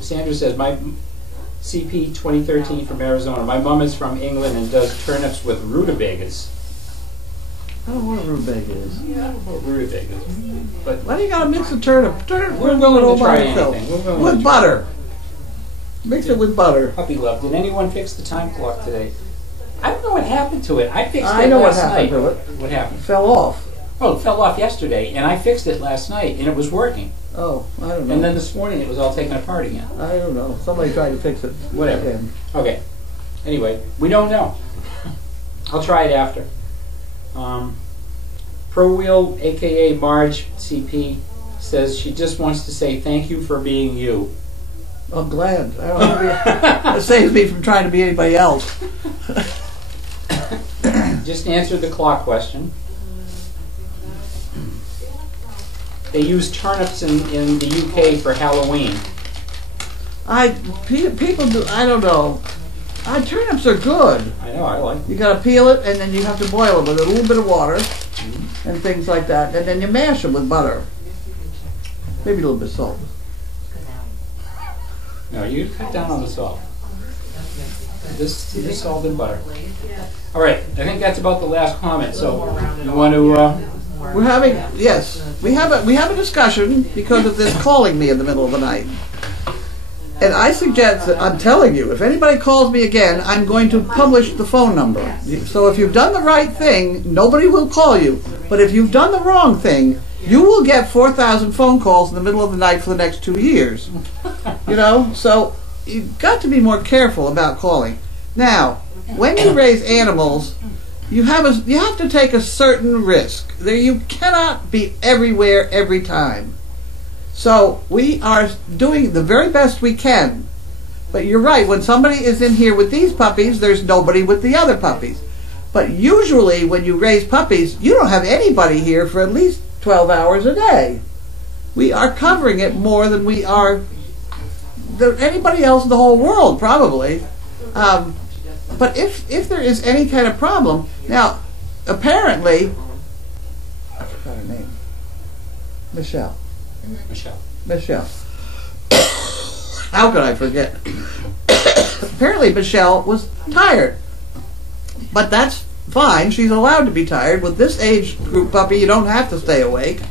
Sandra says, my CP 2013 from Arizona. My mom is from England and does turnips with rutabagas. I don't know what a rutabaga is. I don't know what rutabaga is. But Why do you got to mix a turnip? Turnip we're all willing to by try itself. anything. We're willing With to butter. Mix it with butter. Puppy love. Did anyone fix the time clock today? I don't know what happened to it. I fixed it I know what last happened night. to it. What happened? Fell off. Well, it fell off yesterday, and I fixed it last night, and it was working. Oh, I don't know. And then this morning, it was all taken apart again. I don't know. Somebody tried to fix it. Whatever. Again. Okay. Anyway, we don't know. I'll try it after. Pro Wheel, a.k.a. Marge CP, says she just wants to say thank you for being you. I'm glad. I don't want to be, it saves me from trying to be anybody else. Just answered the clock question. They use turnips in the UK for Halloween. People do, I don't know. Turnips are good. I know, I like them. You got to peel it, and then you have to boil them with a little bit of water and things like that. And then you mash them with butter. Maybe a little bit of salt. No, you cut down on the salt. This salt and butter. All right, I think that's about the last comment. So you want to? We're having we have a discussion because of this calling me in the middle of the night. And I suggest that I'm telling you, if anybody calls me again, I'm going to publish the phone number. So if you've done the right thing, nobody will call you. But if you've done the wrong thing, you will get 4,000 phone calls in the middle of the night for the next 2 years. You know? So you've got to be more careful about calling. Now, when you raise animals, you have to take a certain risk. You cannot be everywhere every time. So we are doing the very best we can. But you're right, when somebody is in here with these puppies, there's nobody with the other puppies. But usually when you raise puppies, you don't have anybody here for at least 12 hours a day. We are covering it more than we are anybody else in the whole world, probably. But if there is any kind of problem, now, apparently, I forgot her name. Michelle. How could I forget? Apparently Michelle was tired. But that's fine. She's allowed to be tired. With this age group puppy, you don't have to stay awake.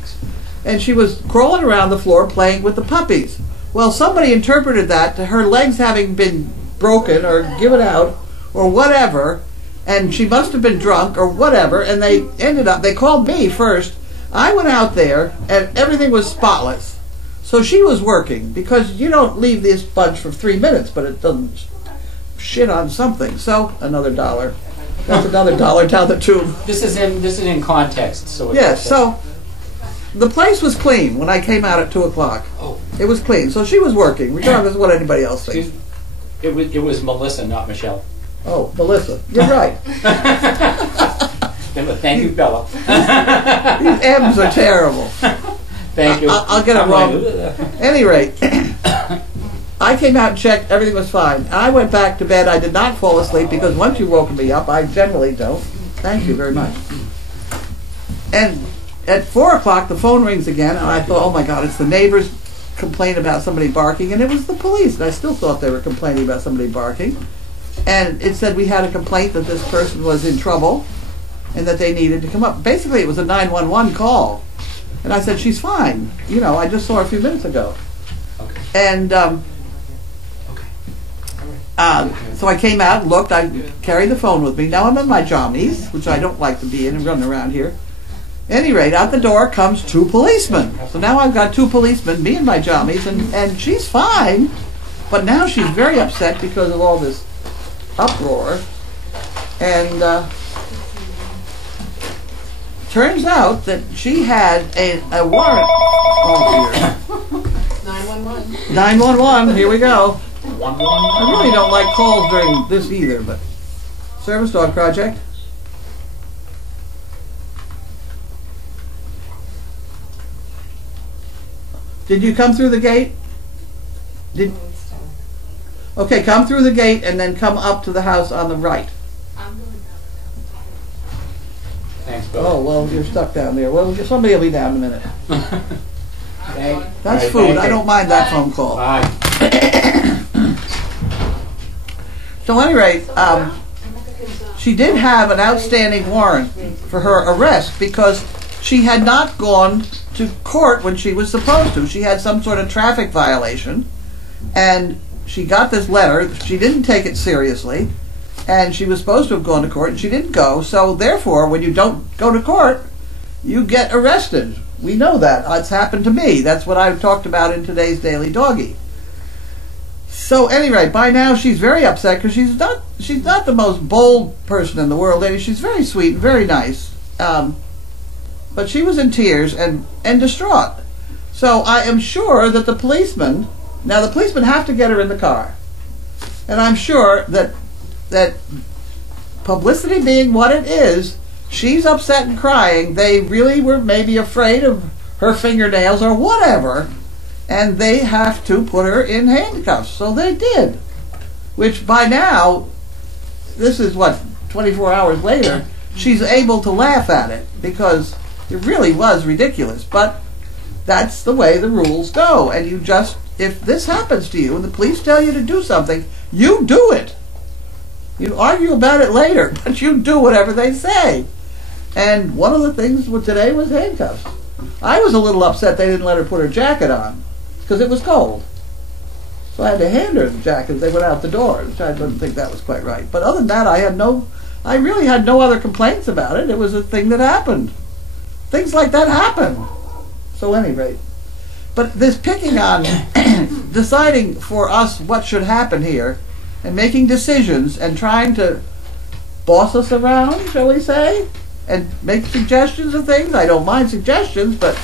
And she was crawling around the floor playing with the puppies. Well, somebody interpreted that to her legs having been broken or given out or whatever, and she must have been drunk or whatever, and they called me first. I went out there, and everything was spotless. So she was working, because you don't leave this bunch for 3 minutes, but it doesn't shit on something. So, another $1. That's another $1 down the tube. This is in context. So Yes, so the place was clean when I came out at 2 o'clock. Oh. It was clean, so she was working, regardless of what anybody else thinks. It was Melissa, not Michelle. Oh, Melissa, you're right. Thank you, Bella. These M's are terrible. Thank you. I'll get it wrong. At any rate, I came out and checked, everything was fine. I went back to bed. I did not fall asleep because once you've woken me up, I generally don't. Thank you very much. And at 4 o'clock, the phone rings again, and I thought, oh my God, it's the neighbors complaining about somebody barking, and it was the police. And I still thought they were complaining about somebody barking. And it said we had a complaint that this person was in trouble and that they needed to come up. Basically, it was a 911 call. And I said, she's fine. You know, I just saw her a few minutes ago. Okay. And So I came out and looked. I carried the phone with me. Now I'm in my jammies, which I don't like to be in and running around here. At any rate, out the door comes 2 policemen. So now I've got 2 policemen, me in my jammies, and she's fine. But now she's very upset because of all this uproar. And turns out that she had a warrant. Oh dear. 911. 911, here we go. 111. I really don't like calls during this either, but Service Dog Project. Did you come through the gate? Okay, come through the gate and then come up to the house on the right. Thanks, Bill. Oh, well, you're stuck down there. Well, somebody will be down in a minute. That's Right, food. thank I you. don't mind that phone call. Bye. So at any rate, she did have an outstanding warrant for her arrest because she had not gone to court when she was supposed to. She had some sort of traffic violation, and she got this letter. She didn't take it seriously, and she was supposed to have gone to court, and she didn't go. So therefore, when you don't go to court, you get arrested. We know that. It's happened to me. That's what I've talked about in today's Daily Doggy. So anyway, by now she's very upset because she's not the most bold person in the world, and she's very sweet and very nice. But she was in tears and distraught. So I am sure that the policemen have to get her in the car. And I'm sure that publicity being what it is, she's upset and crying. They really were maybe afraid of her fingernails or whatever, and they have to put her in handcuffs. So they did. Which by now, this is what, 24 hours later, she's able to laugh at it because it really was ridiculous. But that's the way the rules go. And you just, if this happens to you and the police tell you to do something, you do it. You argue about it later, but you do whatever they say. And one of the things today was handcuffs. I was a little upset they didn't let her put her jacket on because it was cold. So I had to hand her the jacket as they went out the door, which I didn't think that was quite right. But other than that, I really had no other complaints about it. It was a thing that happened. Things like that happen. So at any rate. But this picking on deciding for us what should happen here and making decisions and trying to boss us around, shall we say, and make suggestions of things. I don't mind suggestions, but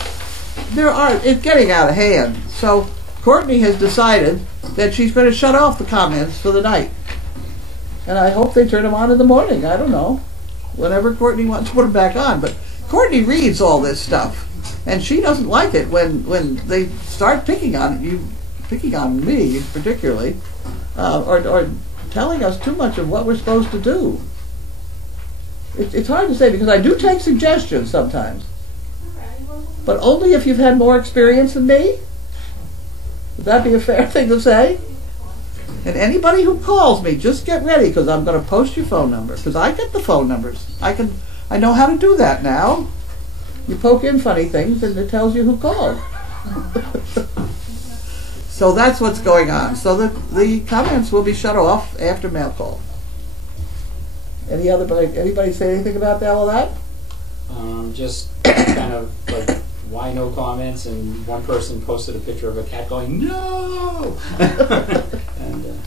it's getting out of hand. So Courtney has decided that she's going to shut off the comments for the night. And I hope they turn them on in the morning. I don't know. Whenever Courtney wants to put them back on. But Courtney reads all this stuff. And she doesn't like it when they start picking on you, picking on me particularly, or telling us too much of what we're supposed to do. It's hard to say because I do take suggestions sometimes, but only if you've had more experience than me. Would that be a fair thing to say? And anybody who calls me, just get ready because I'm going to post your phone number because I get the phone numbers. I know how to do that now. You poke in funny things and it tells you who called. So that's what's going on. So the comments will be shut off after mail call. Anybody say anything about all that? Just kind of like, why no comments? And one person posted a picture of a cat going, no! And,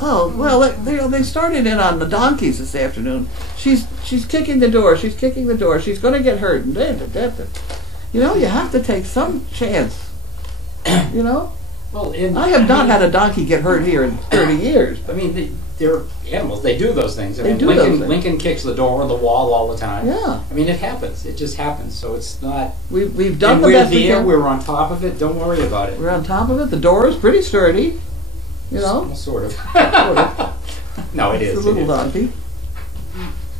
oh, well, they started in on the donkeys this afternoon. She's kicking the door. She's kicking the door. She's going to get hurt. You know, you have to take some chance. You know? Well, I have not had a donkey get hurt here in 30 years. I mean, they're animals. They do those things. Lincoln kicks the door or the wall all the time. Yeah. I mean, it happens. It just happens. So it's not. We've done the best we can. We're on top of it. Don't worry about it. We're on top of it. The door is pretty sturdy. You know. Sort of. Sort of. No, it is. It's a little donkey.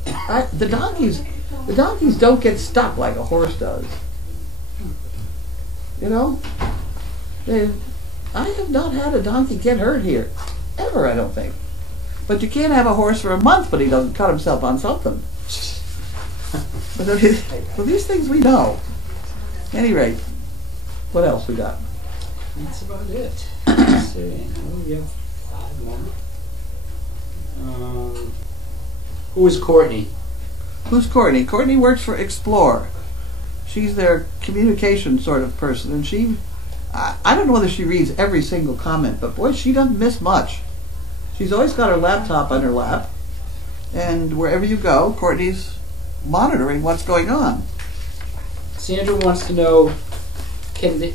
The donkeys don't get stuck like a horse does. You know. I have not had a donkey get hurt here. Ever, I don't think. But you can't have a horse for a month, but he doesn't cut himself on something. So these things we know. At any rate, what else we got? That's about it. Let's see. Oh, we have 5 more. Who is Courtney? Who's Courtney? Courtney works for Explore. She's their communication sort of person, and she, I don't know whether she reads every single comment, but boy, she doesn't miss much. She's always got her laptop on her lap, and wherever you go, Courtney's monitoring what's going on. Sandra wants to know, can they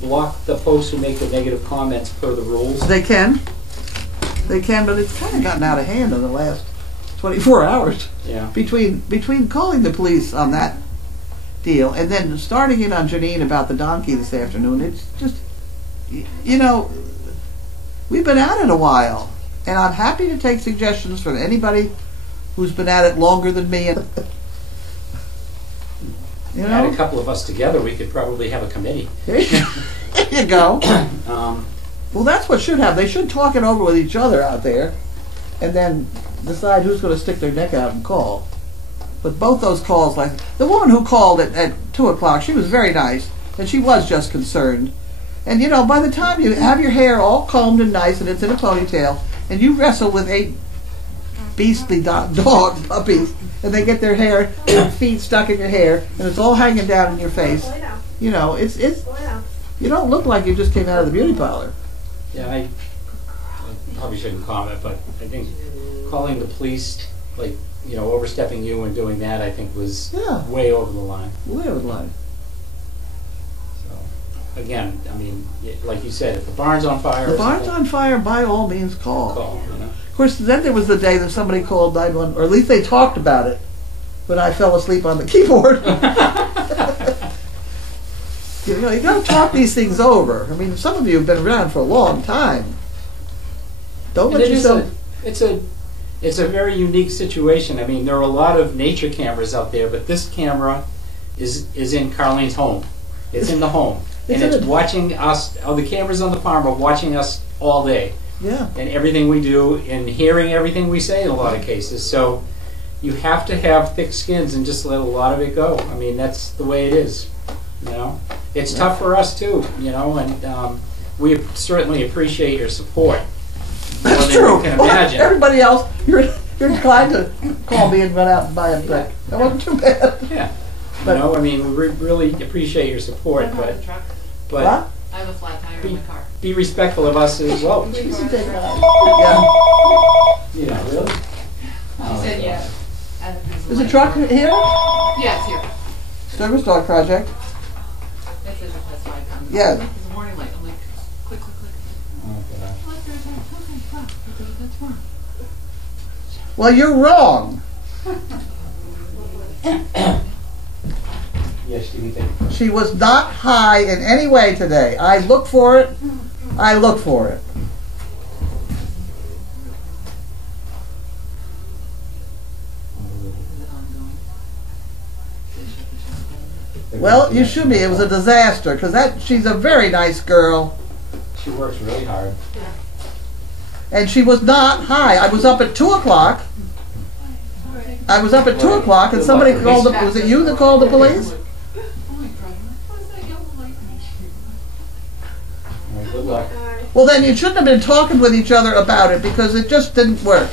block the posts who make the negative comments per the rules? They can, but it's kind of gotten out of hand in the last 24 hours. Yeah. Between calling the police on that deal and then starting in on Janine about the donkey this afternoon, it's just, you know, we've been at it a while, and I'm happy to take suggestions from anybody who's been at it longer than me. You know, Add a couple of us together, we could probably have a committee. There you go. Well, that's what should happen. They should talk it over with each other out there, and then decide who's going to stick their neck out and call. But both those calls, like the woman who called at 2 o'clock, she was very nice, and she was just concerned. And you know, by the time you have your hair all combed and nice, and it's in a ponytail, and you wrestle with 8 beastly dog puppies, and they get their feet stuck in your hair, and it's all hanging down in your face. You know, it's you don't look like you just came out of the beauty parlor. Yeah, I probably shouldn't comment, but I think calling the police, like, you know, overstepping you and doing that, I think was way over the line. Way over the line. So, again, I mean, like you said, if the barn's on fire... The barn's on fire, by all means call. You know? Of course, then there was the day that somebody called 911, or at least they talked about it, when I fell asleep on the keyboard. You know, you got to talk these things over. I mean, some of you have been around for a long time. Don't let yourself... It's a very unique situation. I mean, there are a lot of nature cameras out there, but this camera is in Carlene's home. It's in the home. And it's watching us, the cameras on the farm are watching us all day. Yeah. And everything we do, and hearing everything we say in a lot of cases. So you have to have thick skins and just let a lot of it go. I mean, that's the way it is. You know? It's tough for us too, you know, and we certainly appreciate your support. That's true. You can imagine. Everybody else, you're inclined to call me and run out and buy a brick. That wasn't too bad. Yeah. But, you know, I mean, we really appreciate your support, but What? I have a flat tire in my car. Be respectful of us as well. Yeah. You know, really? He said yeah. Is the truck here? Yeah, it's here. Service dog project? It says it has 5 tons. Yeah. It's a warning light. I'm like, click, click, click. Okay. Okay, fuck. That's wrong. Well, you're wrong. Yes, do you think? She was not high in any way today. I look for it. I look for it. Well, you should be. It was a disaster because she's a very nice girl. She works really hard. And she was not high. I was up at 2 o'clock. I was up at 2 o'clock and somebody called the, was it you that called the police? Well, good luck. Well, then you shouldn't have been talking with each other about it because it just didn't work.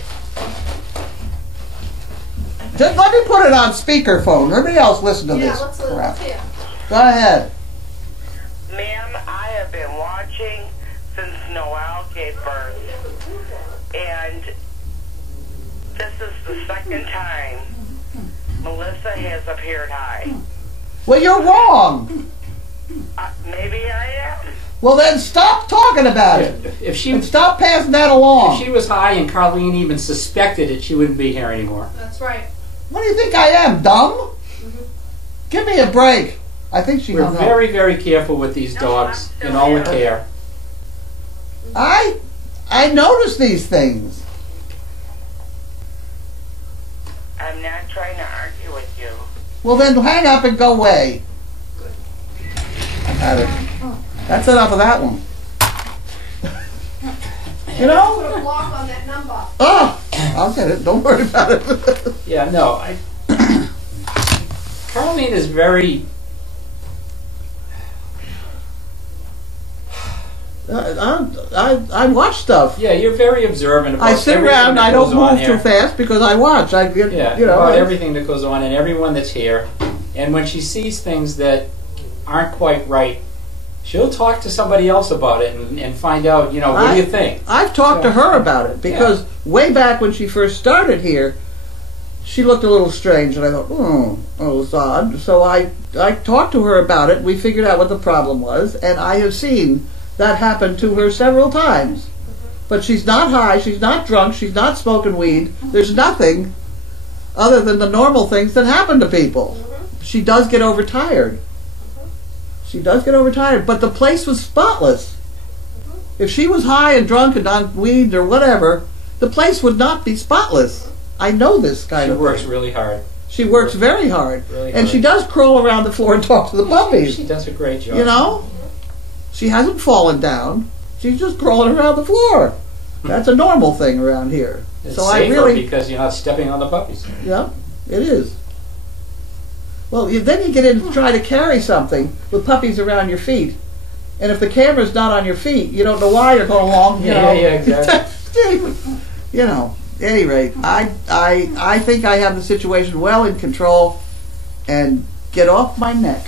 Just let me put it on speakerphone. Everybody else listen to this crap. Go ahead. Ma'am, I have been watching since Noel gave birth. And this is the second time Melissa has appeared high. Well, you're wrong. Maybe I am. Well, then stop talking about it. And stop passing that along. If she was high and Carlene even suspected it, she wouldn't be here anymore. That's right. What do you think I am, dumb? Give me a break. I think she We're hung up. very, very careful with these dogs and all the care. I notice these things. I'm not trying to argue with you. Well, then hang up and go away. Got it. That's enough of that one. You know? Put a block on that number. Oh, I'll get it. Don't worry about it. Yeah, no, Carlene is very... I watch stuff. Yeah, you're very observant about I sit everything around. that I don't goes on move too here. fast because I watch. I get, Yeah, you know, about everything that goes on and everyone that's here. And when she sees things that aren't quite right, she'll talk to somebody else about it and find out, you know, what do you think? I've talked to her about it because way back when she first started here, she looked a little strange, and I thought, oh, it's odd. So I talked to her about it. We figured out what the problem was, and I have seen that happen to her several times. But she's not high, she's not drunk, she's not smoking weed. There's nothing other than the normal things that happen to people. She does get overtired. She does get overtired, but the place was spotless. If she was high and drunk and on weed or whatever, the place would not be spotless. I know this kind of thing. She works really hard. She works very hard. Really and hard. she does crawl around the floor and talk to the puppies. She does a great job. You know? She hasn't fallen down. She's just crawling around the floor. That's a normal thing around here. It's so safer I really, because you're not stepping on the puppies. yeah, it is. Well, then you get in and try to carry something with puppies around your feet. And if the camera's not on your feet, you don't know why you're going along. You know. Yeah, exactly. You know, at any rate, I think I have the situation well in control, and get off my neck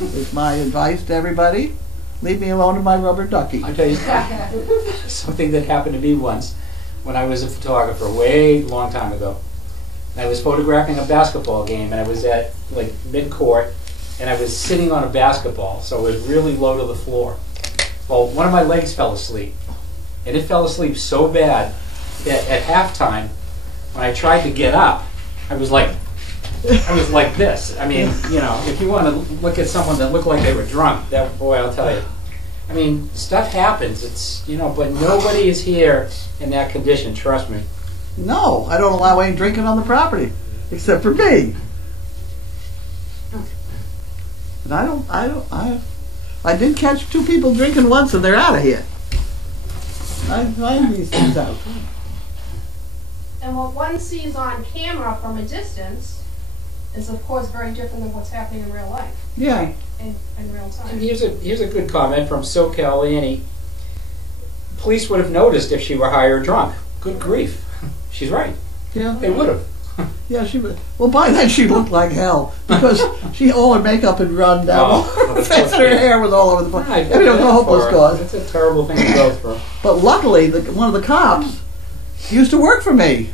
is my advice to everybody. Leave me alone in my rubber ducky. I'll tell you something that happened to me once when I was a photographer way long time ago. I was photographing a basketball game, and I was at like mid-court, and I was sitting on a basketball, so it was really low to the floor. Well, one of my legs fell asleep, and it fell asleep so bad that at halftime, when I tried to get up, I was like this. I mean, you know, if you want to look at someone that looked like they were drunk, that boy, I'll tell you. I mean, stuff happens. It's, you know, but nobody is here in that condition. Trust me. No, I don't allow any drinking on the property, except for me. And I did catch 2 people drinking once, and they're out of here. I find these things out. And what one sees on camera from a distance is, of course, very different than what's happening in real life. Yeah. In real time. And here's a good comment from SoCal Annie. Police would have noticed if she were high or drunk. Good grief. She's right. Yeah. They would have. Yeah, she would. Well, by then she looked like hell because all her makeup had run down all her face, and her hair was all over the place. I mean, it was a hopeless cause. It's a terrible thing to go through. But luckily, one of the cops used to work for me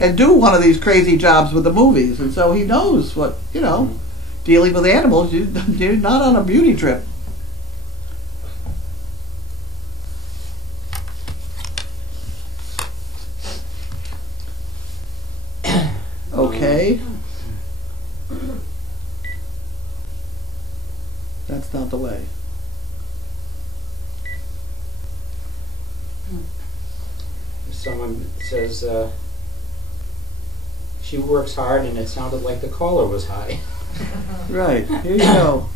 and do one of these crazy jobs with the movies, and so he knows what, you know, dealing with animals. You're not on a beauty trip. Okay. That's not the way. Someone says she works hard, and it sounded like the caller was high. Right. Here you go.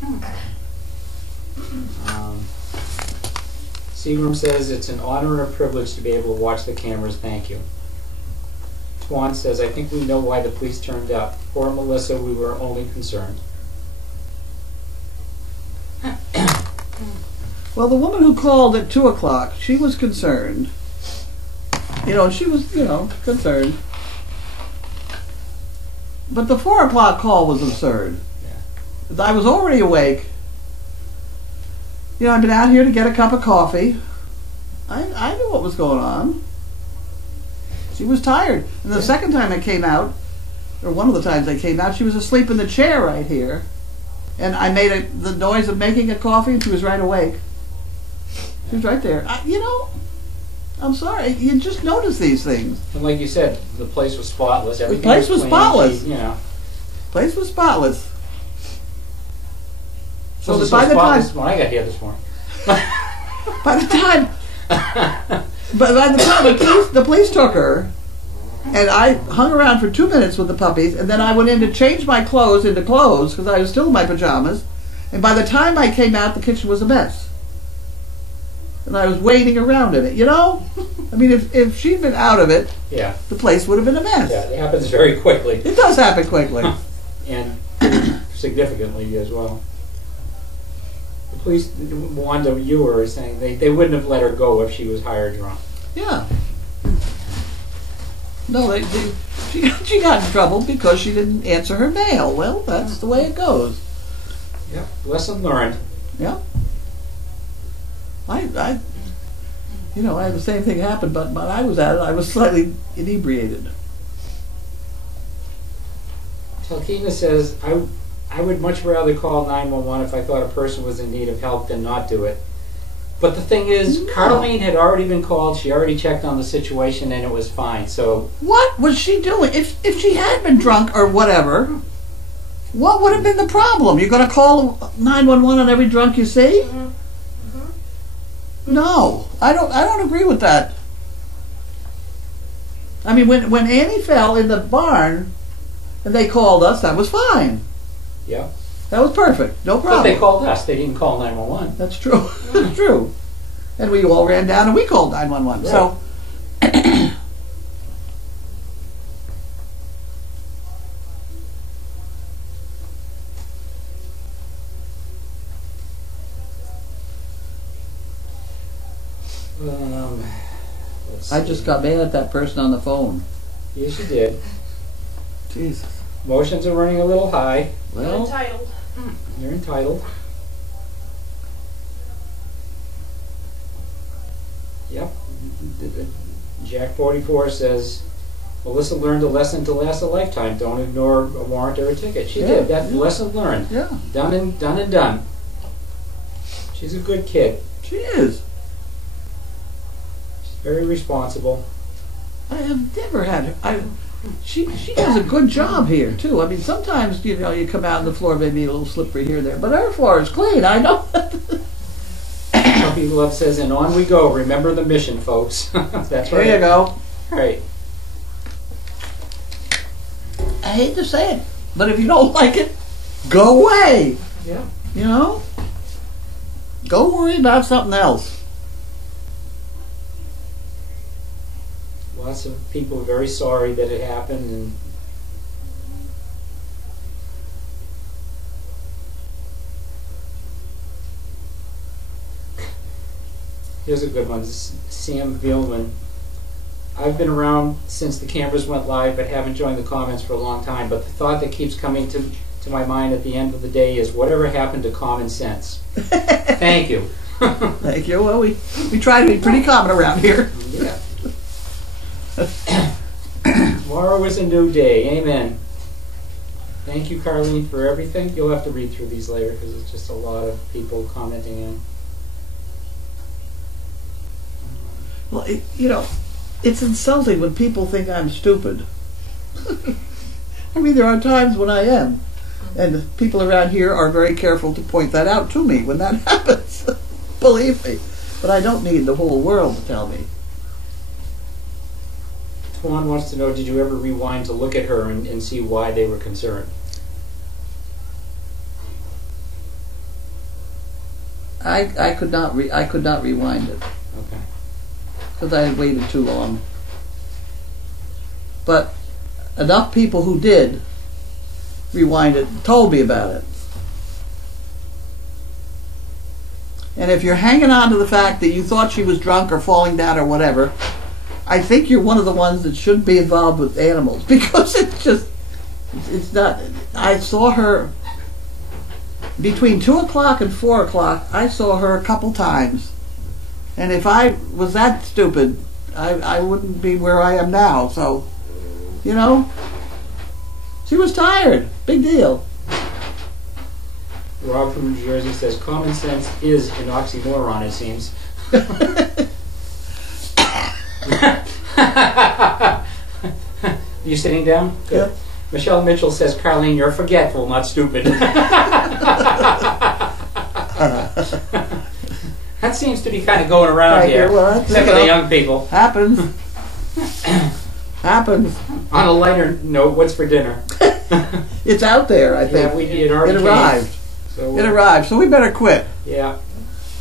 Seagram says it's an honor and a privilege to be able to watch the cameras. Thank you. Twan says, I think we know why the police turned up. Poor Melissa, we were only concerned. Well, the woman who called at 2 o'clock, she was concerned. You know, she was, you know, concerned. But the 4 o'clock call was absurd. Yeah. I was already awake. You know, I've been out here to get a cup of coffee. I knew what was going on. She was tired. And the second time I came out, or one of the times I came out, she was asleep in the chair right here. And I made the noise of making a coffee, and she was right awake. She was right there. You know, I'm sorry. You just notice these things. And like you said, the place was spotless. Everything the place was clean. spotless. You know. Place was spotless. So It was by the time when I got here this morning. by the time the police took her, and I hung around for 2 minutes with the puppies, and then I went in to change my clothes into clothes because I was still in my pajamas. And by the time I came out, the kitchen was a mess, and I was waiting around in it. You know, I mean, if she'd been out of it, yeah, the place would have been a mess. Yeah, it happens very quickly. It does happen quickly, and significantly as well. The police, Wanda, you were saying they wouldn't have let her go if she was high or drunk. Yeah. No, she got in trouble because she didn't answer her mail. Well, that's the way it goes. Yep. Lesson learned. Yeah. I had the same thing happen, but when I was at it, I was slightly inebriated. Talkeena says, I would much rather call 911 if I thought a person was in need of help than not do it. But the thing is, Carlene had already been called, she already checked on the situation, and it was fine, so... What was she doing? If she had been drunk or whatever, what would have been the problem? You're going to call 911 on every drunk you see? No, I don't agree with that. I mean, when Annie fell in the barn and they called us, that was fine. Yeah. That was perfect. No problem. But they called us. They didn't call 911. That's true. That's true. And we all ran down and we called 911. Right. So I just got mad at that person on the phone. Yes, you did. Jesus. Emotions are running a little high. Well, Entitled. You're entitled. Yep. Jack 44 says, Melissa learned a lesson to last a lifetime. Don't ignore a warrant or a ticket. She did. That lesson learned. Yeah. Done and done. She's a good kid. She is. She's very responsible. I have never had her. She does a good job here too. I mean, sometimes you come out on the floor, maybe a little slippery here and there, but her floor is clean. I know. Puppy Love says, and on we go. Remember the mission, folks. That's right. There you go. Right. I hate to say it, but if you don't like it, go away. Yeah. You know? Go worry about something else. Lots of people are very sorry that it happened, and here's a good one. Sam Vielman. I've been around since the cameras went live, but haven't joined the comments for a long time. But the thought that keeps coming to my mind at the end of the day is, whatever happened to common sense? Thank you. Thank you. Well, we try to be pretty common around here. Yeah. Tomorrow is a new day. Amen. Thank you, Carlene, for everything. You'll have to read through these later because it's just a lot of people commenting in. Well, it's insulting when people think I'm stupid. I mean, there are times when I am. And people around here are very careful to point that out to me when that happens. Believe me. But I don't need the whole world to tell me. Tuan wants to know, did you ever rewind to look at her and see why they were concerned? I could not rewind it. Okay. Because I had waited too long. But enough people who did rewind it told me about it. And if you're hanging on to the fact that you thought she was drunk or falling down or whatever, I think you're one of the ones that shouldn't be involved with animals, because it's not. I saw her between 2 o'clock and 4 o'clock. I saw her a couple times. And if I was that stupid, I wouldn't be where I am now. So, she was tired. Big deal. Rob from New Jersey says, common sense is an oxymoron, it seems. You sitting down? Good. Yeah. Michelle Mitchell says, Carlene, you're forgetful, not stupid. That seems to be kind of going around right here. Well, except for the young people. Happens. Happens. On a lighter note, what's for dinner? It's out there, I think. Yeah, it already arrived. So, it arrived, so we better quit. Yeah.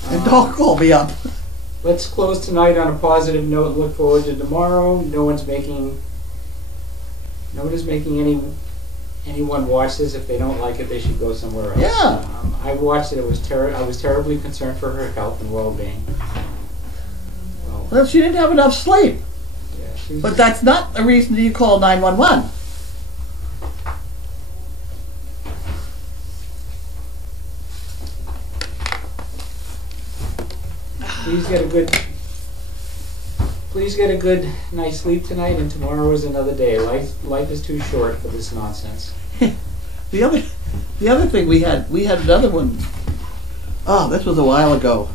And don't call me up. Let's close tonight on a positive note and look forward to tomorrow. No one is making anyone watch this, if they don't like it, they should go somewhere else. Yeah. I watched it. I was terribly concerned for her health and well-being. Well, she didn't have enough sleep. Yeah, But that's not a reason you call 911. Please get a good night's sleep tonight, and tomorrow is another day. Life is too short for this nonsense. The other thing we had another one. Oh, this was a while ago.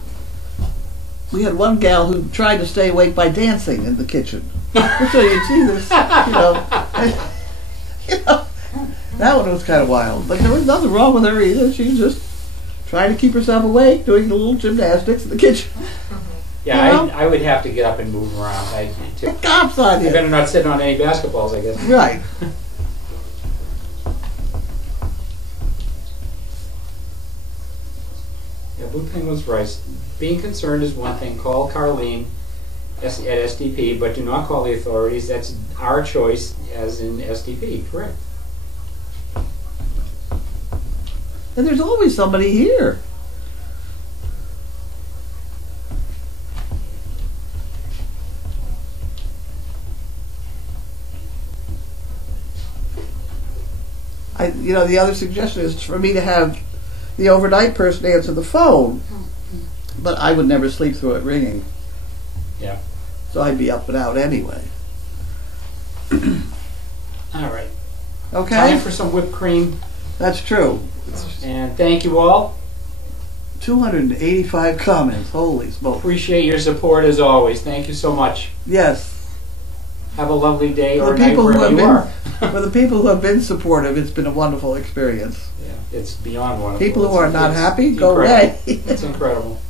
We had one gal who tried to stay awake by dancing in the kitchen. So you see this, that one was kind of wild. But there was nothing wrong with her either. She was just trying to keep herself awake, doing a little gymnastics in the kitchen. Yeah, I would have to get up and move around. I cops on you. better not sit on any basketballs, I guess. Right. Yeah, Blue Penguin's right. Being concerned is one thing. Call Carlene at SDP, but do not call the authorities. That's our choice, as in SDP. Correct. And there's always somebody here. The other suggestion is for me to have the overnight person answer the phone, but I would never sleep through it ringing. Yeah. So I'd be up and out anyway. All right. Okay. Time for some whipped cream. That's true. And thank you all. 285 comments. Holy smoke. Appreciate your support as always. Thank you so much. Yes. Have a lovely day or the night people wherever you are. For the people who have been supportive, it's been a wonderful experience. Yeah, it's beyond wonderful. People who are not happy, incredible. Go away. It's incredible.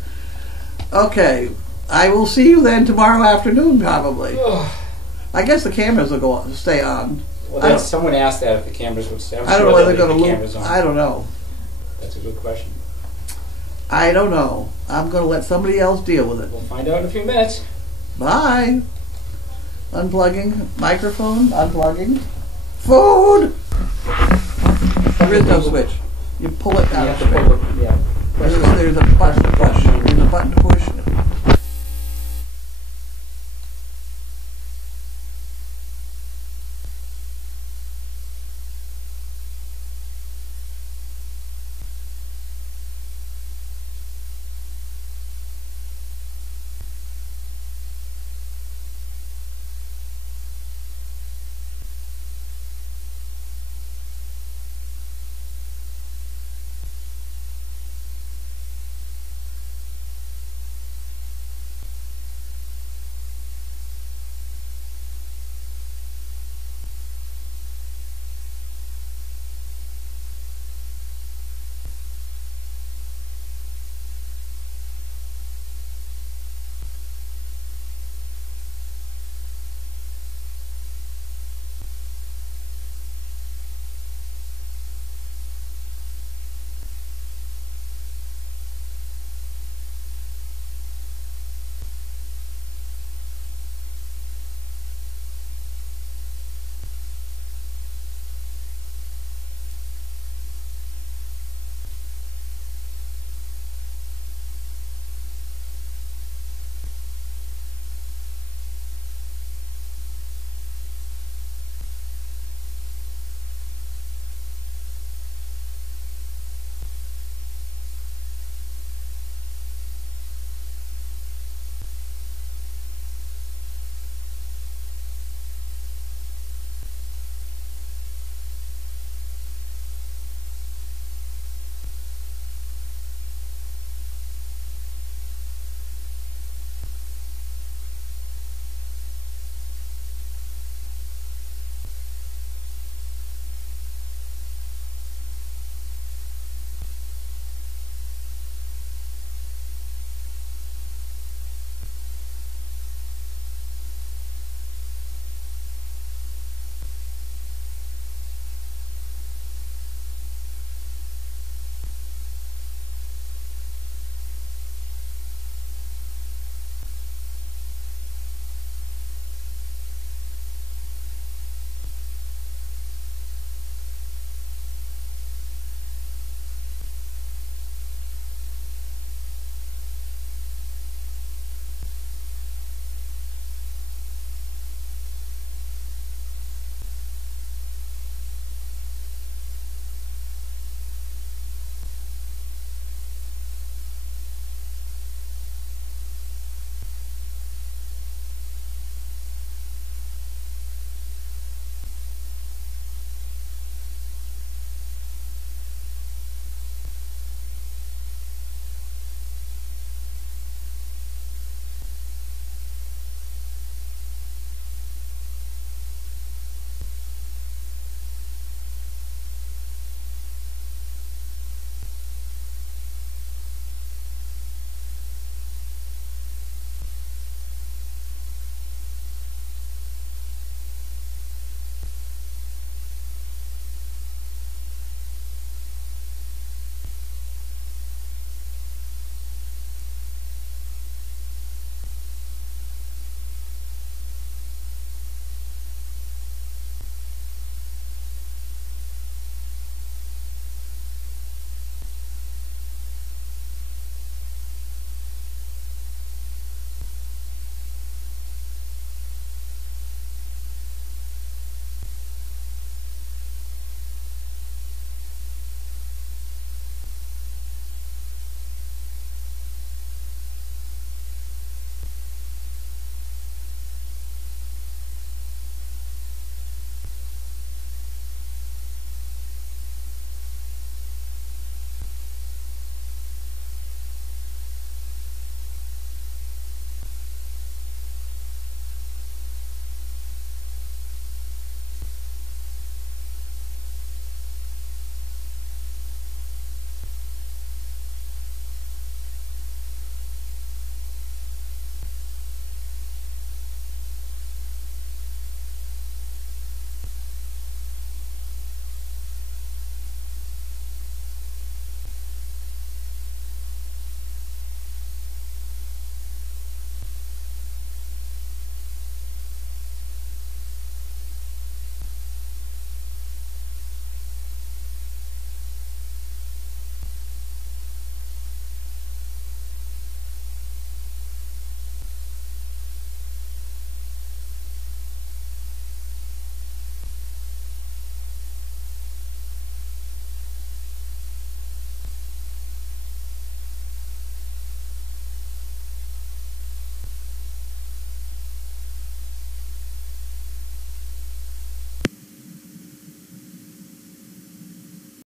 Okay. I will see you then tomorrow afternoon, probably. I guess the cameras will stay on. Well, someone asked that if the cameras would stay on. I don't know whether they're going to loop. I don't know. That's a good question. I don't know. I'm going to let somebody else deal with it. We'll find out in a few minutes. Bye. Unplugging microphone. Unplugging. Food. There is no switch. You pull it down. You have to pull it. Yeah. There's a button to push. There's a button to push.